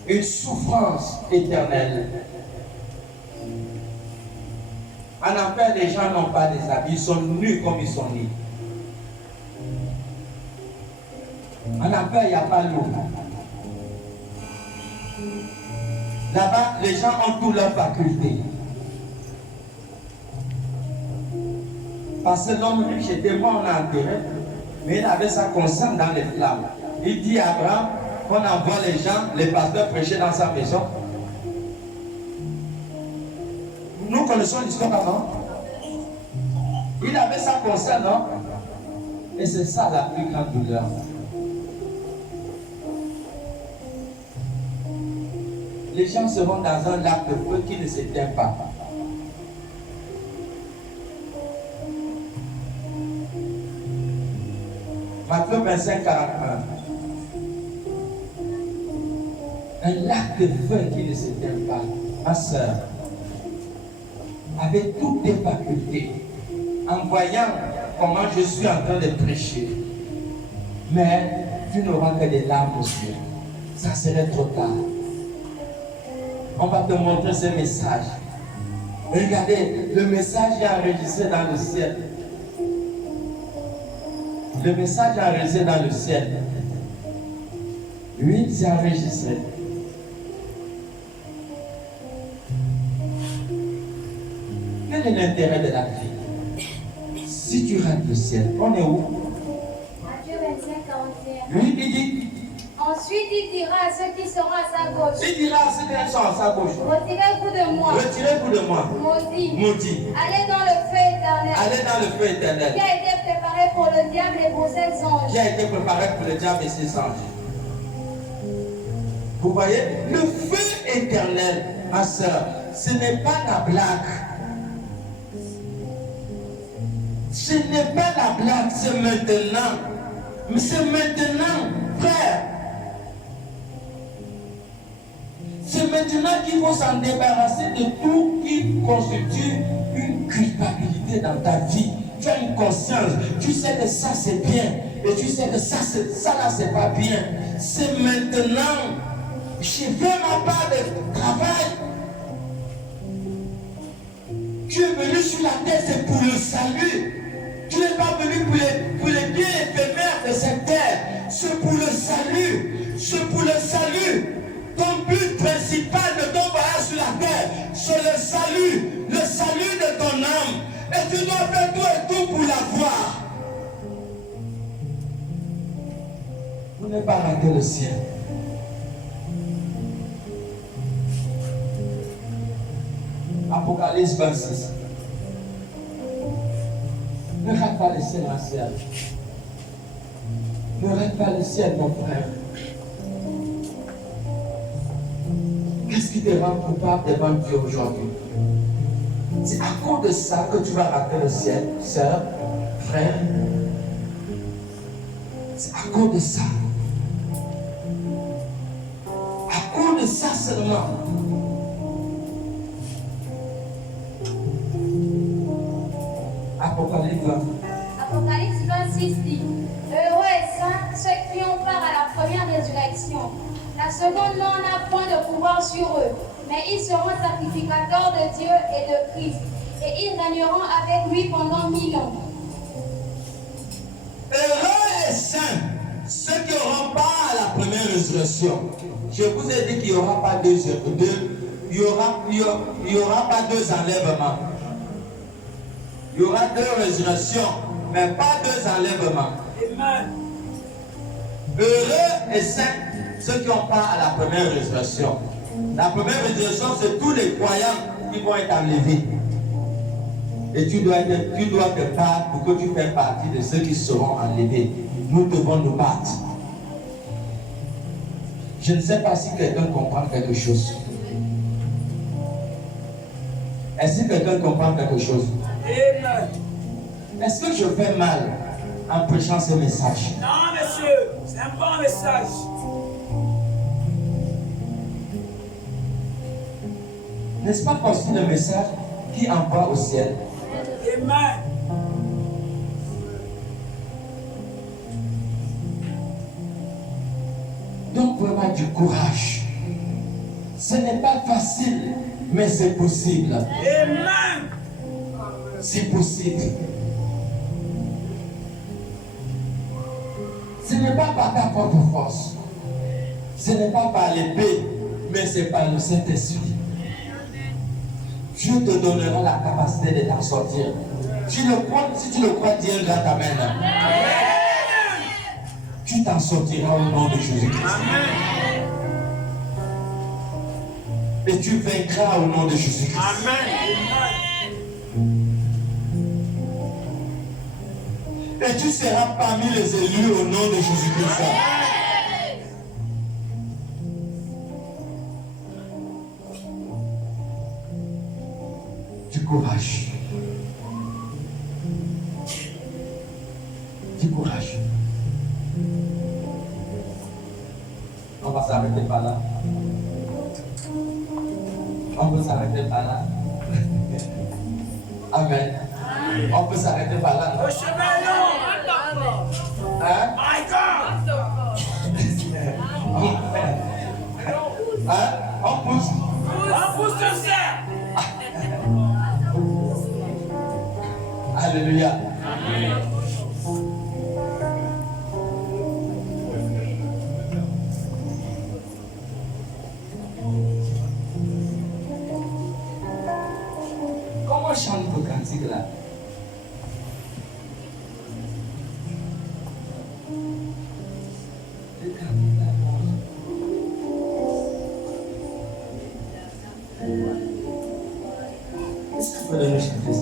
Une souffrance éternelle. En enfer, les gens n'ont pas des habits, ils sont nus comme ils sont nés. En enfer, il n'y a pas l'eau. Là-bas, les gens ont toutes leurs facultés. Parce que l'homme riche était mort en enterré, mais il avait sa conscience dans les flammes. Il dit à Abraham qu'on envoie les gens, les pasteurs prêcher dans sa maison. Nous connaissons l'histoire avant. Il avait ça comme ça, non? Et c'est ça la plus grande douleur. Les gens seront dans un lac de feu qui ne s'éteint pas. Matthieu 25, 41. Un lac de feu qui ne s'éteint pas. Ma soeur, avec toutes tes facultés, en voyant comment je suis en train de prêcher, mais tu n'auras que des larmes aux yeux. Ça serait trop tard. On va te montrer ce message. Regardez, le message est enregistré dans le ciel. Le message est enregistré dans le ciel. Oui, c'est enregistré. Quel est l'intérêt de la vie? Si tu rates le ciel, on est où? Matthieu 25, 41. Oui, il dit. Ensuite, il dira à ceux qui seront à sa gauche, Il dira à ceux qui sont à sa gauche. retirez-vous de moi, Retirez-vous de moi. maudits. Maudit. Allez dans le feu éternel, Allez dans le feu éternel. qui a été préparé pour le diable et pour ses anges. Qui a été préparé pour le diable et ses anges. Vous voyez, le feu éternel, ma soeur, ce n'est pas la blague. Ce n'est pas la blague, c'est maintenant. Mais c'est maintenant, frère. C'est maintenant qu'il faut s'en débarrasser de tout qui constitue une culpabilité dans ta vie. Tu as une conscience, tu sais que ça c'est bien, et tu sais que ça là c'est pas bien. C'est maintenant. J'ai fait ma part de travail. Tu es venu sur la terre, c'est pour le salut. Tu n'es pas venu pour les biens éphémères de cette terre. C'est pour le salut. C'est pour le salut. Ton but principal de ton voyage sur la terre, c'est le salut de ton âme. Et tu dois faire tout et tout pour l'avoir. Vous n'avez pas raté le ciel. Apocalypse 26. Ne rate pas le ciel, ma soeur. Ne rate pas le ciel, mon frère. Qu'est-ce qui te rend coupable devant Dieu aujourd'hui? C'est à cause de ça que tu vas rater le ciel, sœur, frère. C'est à cause de ça. À cause de ça seulement. Apocalypse 20. Apocalypse 26 dit, heureux et saints ceux qui ont part à la première résurrection. La seconde n'en a point de pouvoir sur eux, mais ils seront sacrificateurs de Dieu et de Christ, et ils régneront avec lui pendant 1000 ans. Heureux et saints ceux qui n'auront pas à la première résurrection. Je vous ai dit qu'il n'y aura pas deux enlèvements. Il y aura deux résurrections, mais pas deux enlèvements. Amen. Heureux et saints ceux qui n'ont pas à la première résurrection. La première résurrection, c'est tous les croyants qui vont être enlevés. Et tu dois te battre pour que tu fasses partie de ceux qui seront enlevés. Nous devons nous battre. Je ne sais pas si quelqu'un comprend quelque chose. Est-ce que quelqu'un comprend quelque chose? Amen. Est-ce que je fais mal en prêchant ce message? Non, monsieur, c'est un bon message. N'est-ce pas aussi le message qui envoie au ciel? Amen. Donc vraiment du courage. Ce n'est pas facile, mais c'est possible. Amen. C'est possible. Ce n'est pas par ta propre force. Ce n'est pas par l'épée, mais c'est par le Saint-Esprit. Dieu te donnera la capacité de t'en sortir. Si tu le crois, dis un grand amen. Tu t'en sortiras au nom de Jésus-Christ. Et tu vaincras au nom de Jésus-Christ. Amen. tu seras parmi les élus au nom de Jésus-Christ. Du courage. Du courage. On va s'arrêter par là. On peut s'arrêter par là. Amen. On peut s'arrêter par là. Le chemin est long. Hein? My God. Hein? On pousse. On pousse le cerf. Alléluia. Comment chante le cantique là? Le cantique là. Est-ce que vous pouvez nous chanter ça?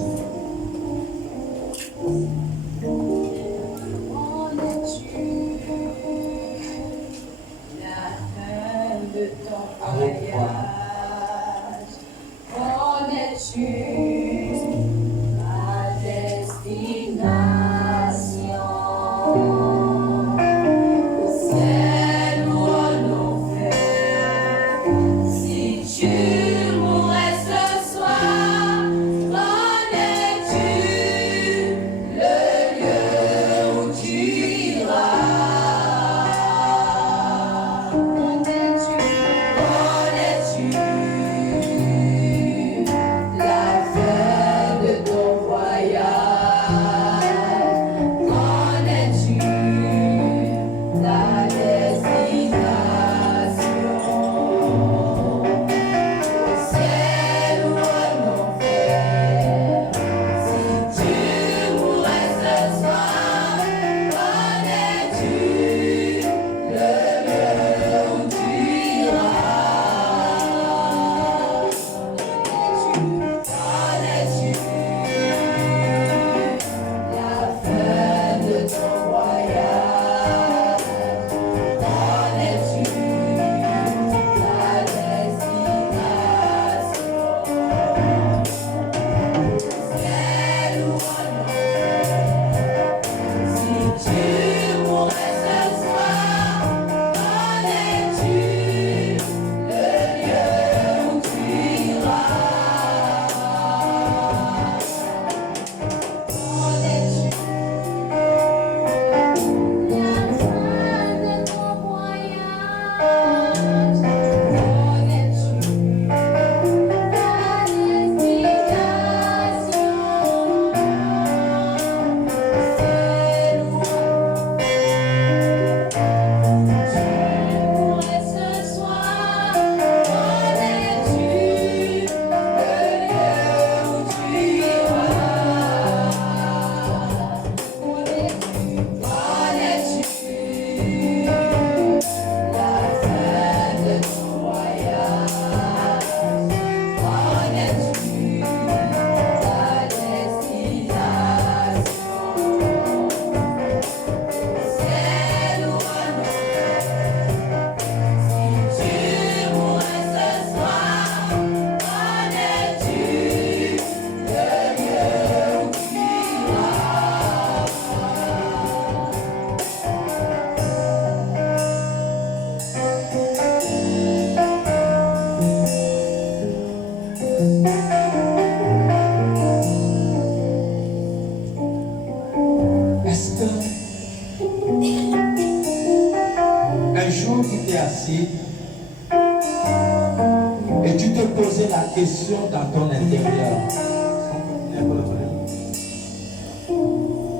Et tu te posais la question dans ton intérieur.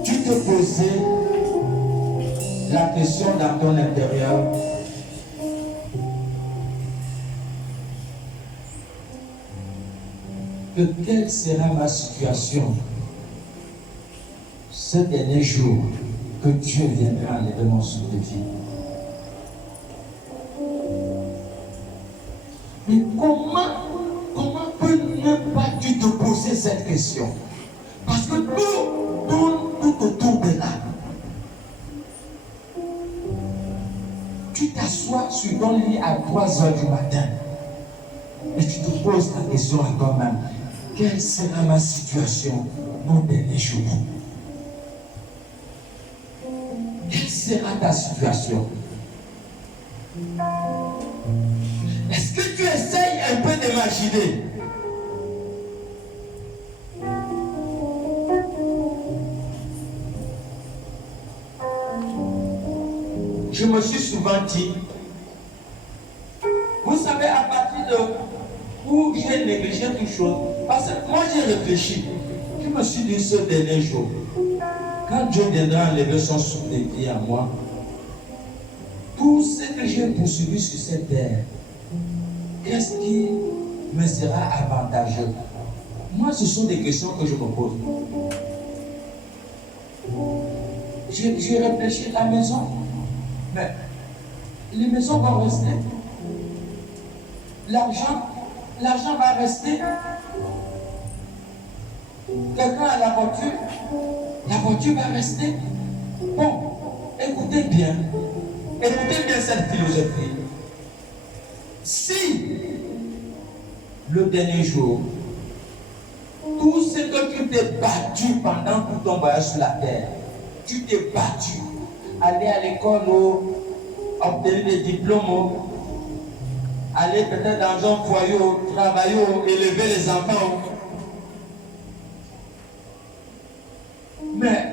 Tu te posais la question dans ton intérieur. Que quelle sera ma situation ce dernier jour que Dieu viendra enlever mon souffle de vie? Mais comment ne pas tu te poser cette question? Parce que tout autour de là, t'assois sur ton lit à 3 heures du matin et tu te poses la question à toi-même, quelle sera ma situation mon dernier jour? Quelle sera ta situation? Est-ce que tu essayes un peu d'imaginer? Je me suis souvent dit, vous savez, à partir de où j'ai négligé toute chose, parce que moi j'ai réfléchi, je me suis dit ce dernier jour, quand Dieu viendra enlever son souffle de vie à moi, tout ce que j'ai poursuivi sur cette terre, qu'est-ce qui me sera avantageux? Moi, ce sont des questions que je me pose. J'ai réfléchi à la maison, mais les maisons vont rester. L'argent va rester. Quelqu'un a la voiture va rester. Bon, écoutez bien cette philosophie. Si le dernier jour, tout ce que tu t'es battu pendant tout ton voyage sur la terre, tu t'es battu, aller à l'école, obtenir des diplômes, aller peut-être dans un foyer, travailler, élever les enfants. Mais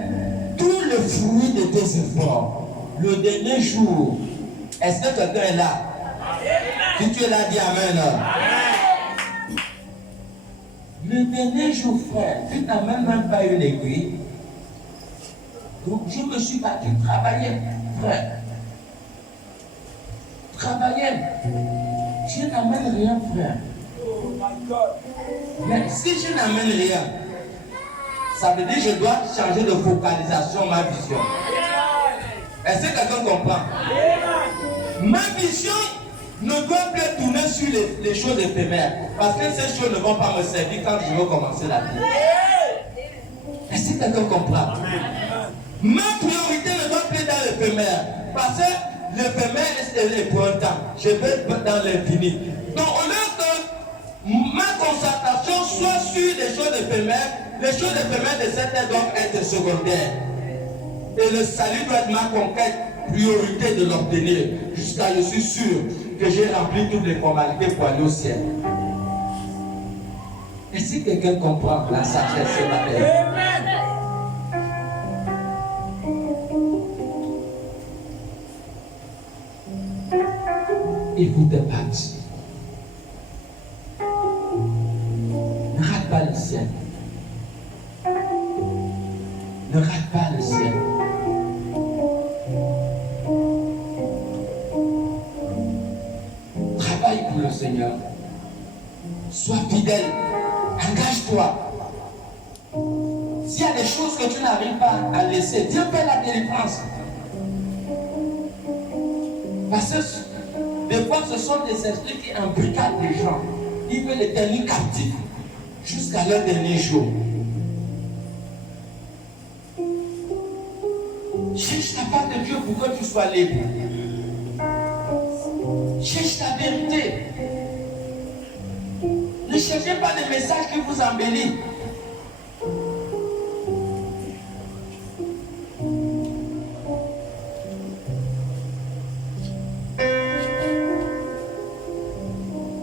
tout le fruit de tes efforts, le dernier jour, est-ce que quelqu'un est là? Si tu es là, dis Amen. Le dernier jour, frère, tu n'as même pas une aiguille. Donc je me suis battu, travailler, frère. Travailler. Je n'amène rien, frère. Oh my God. Mais si je n'amène rien, ça veut dire que je dois changer de focalisation, ma vision. Est-ce que quelqu'un comprend? Ma vision ne doit plus tourner sur les choses éphémères. Parce que ces choses ne vont pas me servir quand je veux commencer la vie. Est-ce que quelqu'un comprend? Ma priorité ne doit plus être dans l'éphémère. Parce que l'éphémère est pour un temps. Je vais dans l'infini. Donc au lieu que ma concentration soit sur les choses éphémères, les choses éphémères de cette terre doivent être secondaires. Et le salut doit être ma conquête, priorité de l'obtenir. Jusqu'à je suis sûr que j'ai rempli toutes les formalités pour aller au ciel. Et si quelqu'un comprend la sagesse ce matin? Il faut te battre. Ne rate pas le ciel. Ne rate pas le ciel. Travaille pour le Seigneur. Sois fidèle. Engage-toi. S'il y a des choses que tu n'arrives pas à laisser, Dieu fait la délivrance. Parce que des fois, ce sont des esprits qui embrigadent les gens. Ils veulent les tenir captifs jusqu'à leur dernier jour. Cherche la part de Dieu pour que tu sois libre. Cherche la vérité. Ne cherchez pas des messages qui vous embellissent.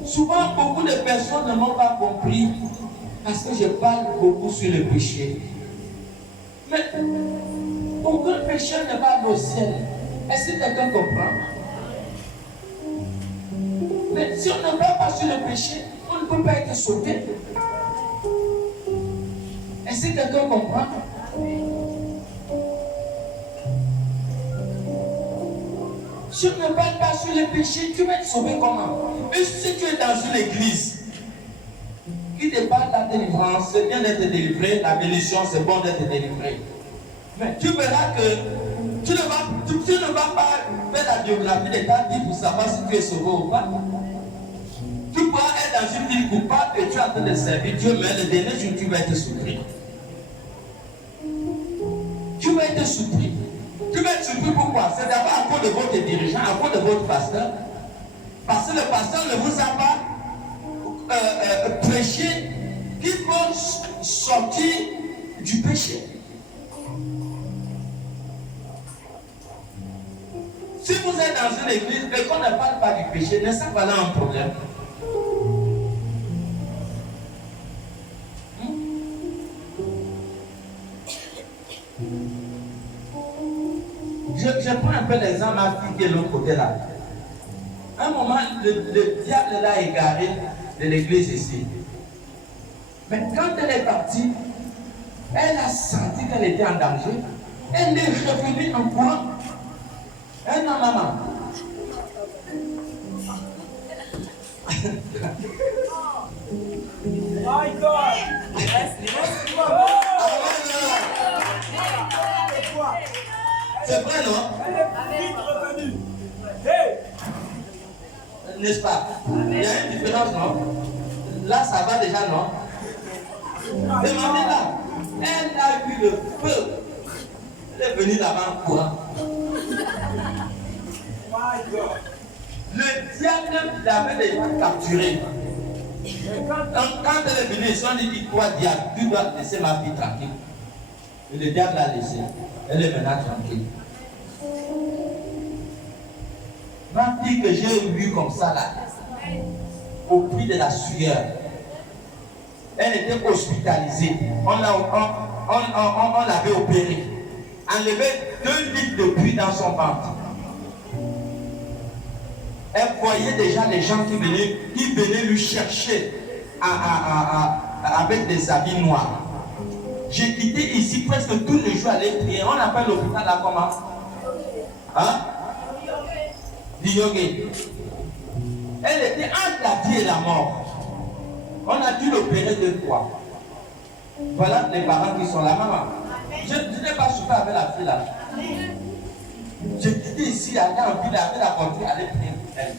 Souvent, beaucoup de personnes ne m'ont pas compris parce que je parle beaucoup sur le péché. Mais aucun pécheur ne va au ciel. Est-ce que quelqu'un comprend? Mais si on ne va pas sur le péché, on ne peut pas être sauvé. Est-ce que quelqu'un comprend? Si on ne parle pas sur le péché, tu vas être sauvé comment? Et si tu es dans une église qui te parle de la délivrance, c'est bien d'être délivré, la bénédiction, c'est bon d'être délivré. Mais tu verras que tu ne vas pas faire la biographie de ta vie pour savoir si tu es sauvé ou pas. Tu pourras être dans une vie coupable et tu es en train de servir Dieu, mais le dernier jour, tu vas être surpris. Tu vas être surpris. Tu vas êtes surpris pourquoi? C'est d'abord à cause de votre dirigeant, à cause de votre pasteur. Parce que le pasteur ne vous a pas prêché qu'il faut sortir du péché. Si vous êtes dans une église et qu'on ne parle pas du péché, n'est-ce pas là un problème? Je prends un peu l'exemple de ma fille qui est de l'autre côté là. À un moment, le diable l'a égaré de l'église ici. Mais quand elle est partie, elle a senti qu'elle était en danger. Elle est revenue en courant. Elle n'a maman. My God! C'est vrai, non? Elle est vite revenue. Hey! N'est-ce pas? Il y a une différence, non? Là, ça va déjà, non? Demandez-la. Elle a eu le feu. Elle est venue là-bas en courant. My God! Le diable l'avait déjà capturé. Quand elle est venue, ils ont dit, toi, diable, tu dois laisser ma fille tranquille. Et le diable l'a laissé. Elle est maintenant tranquille. Ma fille que j'ai vue comme ça là, au prix de la sueur, elle était hospitalisée. On l'avait opérée. Enlevé 2 litres de pluie dans son ventre. Elle voyait déjà les gens qui venaient lui chercher avec des habits noirs. J'ai quitté ici presque tous les jours à aller prier. On appelle l'hôpital là comment? Hein? Diogué. Elle était entre la vie et la mort. On a dû l'opérer 2 fois. Voilà les parents qui sont là, maman. Je n'ai pas souffert avec la fille là. J'ai quitté ici, aller en ville, avec la voiture, aller prier pour elle.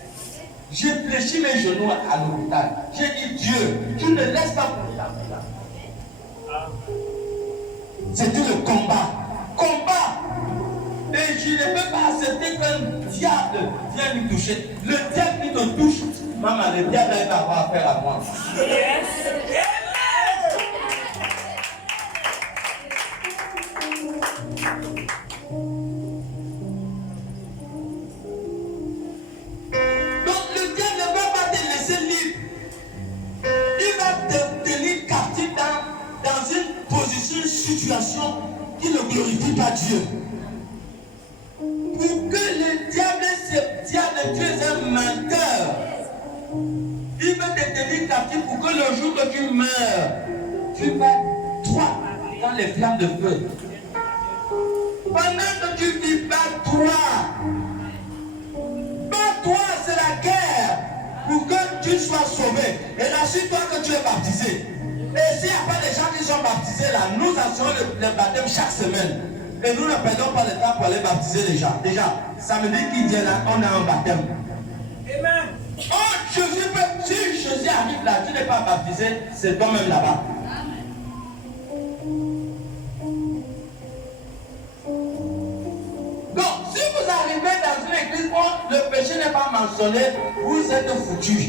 J'ai fléchi mes genoux à l'hôpital. J'ai dit, Dieu, tu ne laisses pas pour la fille là. C'était le combat. Combat. Et je ne peux pas accepter qu'un diable vienne me toucher. Le diable qui te touche, maman, le diable va avoir affaire à moi. Yes! Donc le diable ne va pas te laisser libre. Il va te tenir captif dans une position, une situation qui ne glorifie pas Dieu. Pour que le diable se diable, tu es un menteur. Il va te tenir captif pour que le jour que tu meurs, tu vas droit dans les flammes de feu. Pendant que tu vis, bats-toi. Bats-toi, c'est la guerre. Pour que tu sois sauvé. Et rassure-toi que tu es baptisé. Et s'il n'y a pas de gens qui sont baptisés là, nous assurons le baptême chaque semaine. Et nous ne perdons pas le temps pour aller baptiser les gens. Déjà, samedi qui vient là, on a un baptême. Amen! Oh, si Jésus arrive là, tu n'es pas baptisé, c'est toi-même là-bas. Donc, si vous arrivez dans une église où le péché n'est pas mentionné, vous êtes foutus.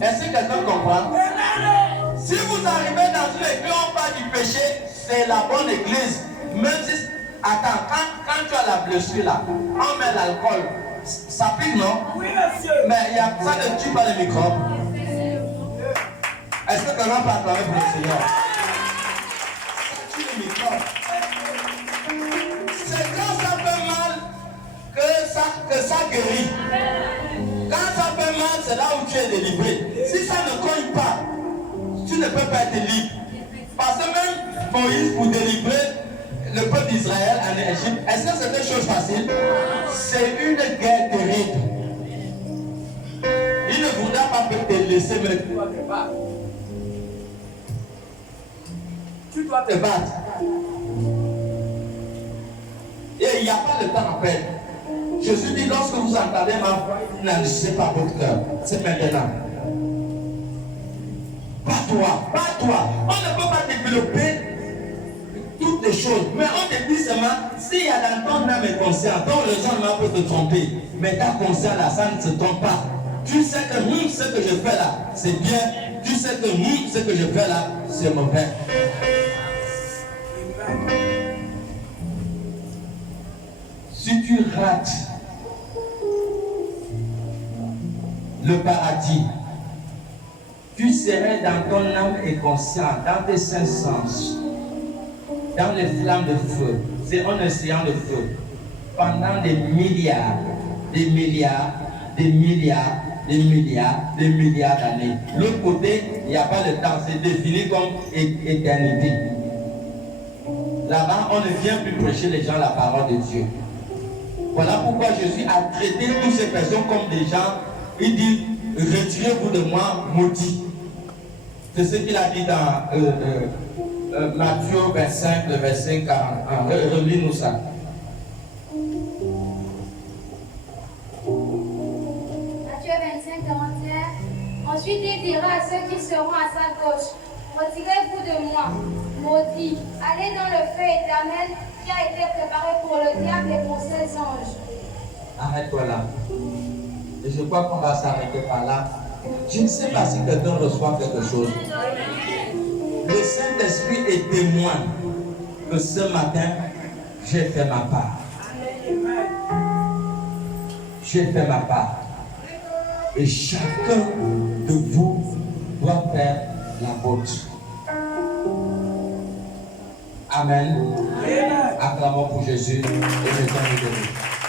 Est-ce que quelqu'un comprend? Si vous arrivez dans une église où on parle du péché, c'est la bonne église. Même si, attends, quand tu as la blessure là, on met l'alcool. Ça pique, non? Oui, monsieur! Mais il y a ça ne tue pas les microbes. Est-ce que quelqu'un peut acclamer pour le Seigneur? Ça tue les microbes. C'est quand ça fait mal que ça guérit. Quand ça fait mal, c'est là où tu es délivré. Si ça ne cogne pas, tu ne peux pas être libre. Parce que même Moïse, pour délivrer le peuple d'Israël en Égypte, est-ce que c'était une chose facile? C'est une guerre terrible. Il ne voudra pas te laisser, mais tu dois te battre. Tu dois te battre. Et il n'y a pas de temps à perdre. Jésus dit, lorsque vous entendez ma voix, n'agissez pas votre cœur. C'est maintenant. Bats-toi, bats-toi. On ne peut pas développer toutes les quelque chose. Mais on te dit seulement, s'il y a dans ton âme et conscience, donc les gens ne peuvent te tromper. Mais ta conscience là, ça ne se trompe pas. Tu sais que ce que je fais là, c'est bien. Tu sais que ce que je fais là, c'est mauvais. Si tu rates le paradis, tu serais dans ton âme et conscience, dans tes cinq sens, dans les flammes de feu. C'est un océan de feu. Pendant des milliards, des milliards, des milliards, des milliards, des milliards d'années. L'autre côté, il n'y a pas de temps, c'est défini comme éternité. Là-bas, on ne vient plus prêcher les gens la parole de Dieu. Voilà pourquoi Jésus a traité toutes ces personnes comme des gens. Il dit, retirez-vous de moi, maudits. C'est ce qu'il a dit dans Matthieu 25, le verset 41. Relis-nous ça. Matthieu 25, 41. Ensuite, il dira à ceux qui seront à sa gauche, retirez-vous de moi, maudits, allez dans le feu éternel qui a été préparé pour le diable et pour ses anges. Arrête-toi là. Et je crois qu'on va s'arrêter par là. Je ne sais pas si quelqu'un reçoit quelque chose. Le Saint-Esprit est témoin que ce matin, j'ai fait ma part. J'ai fait ma part. Et chacun de vous doit faire la vôtre. Amen. Acclamons pour Jésus et mettons-nous debout.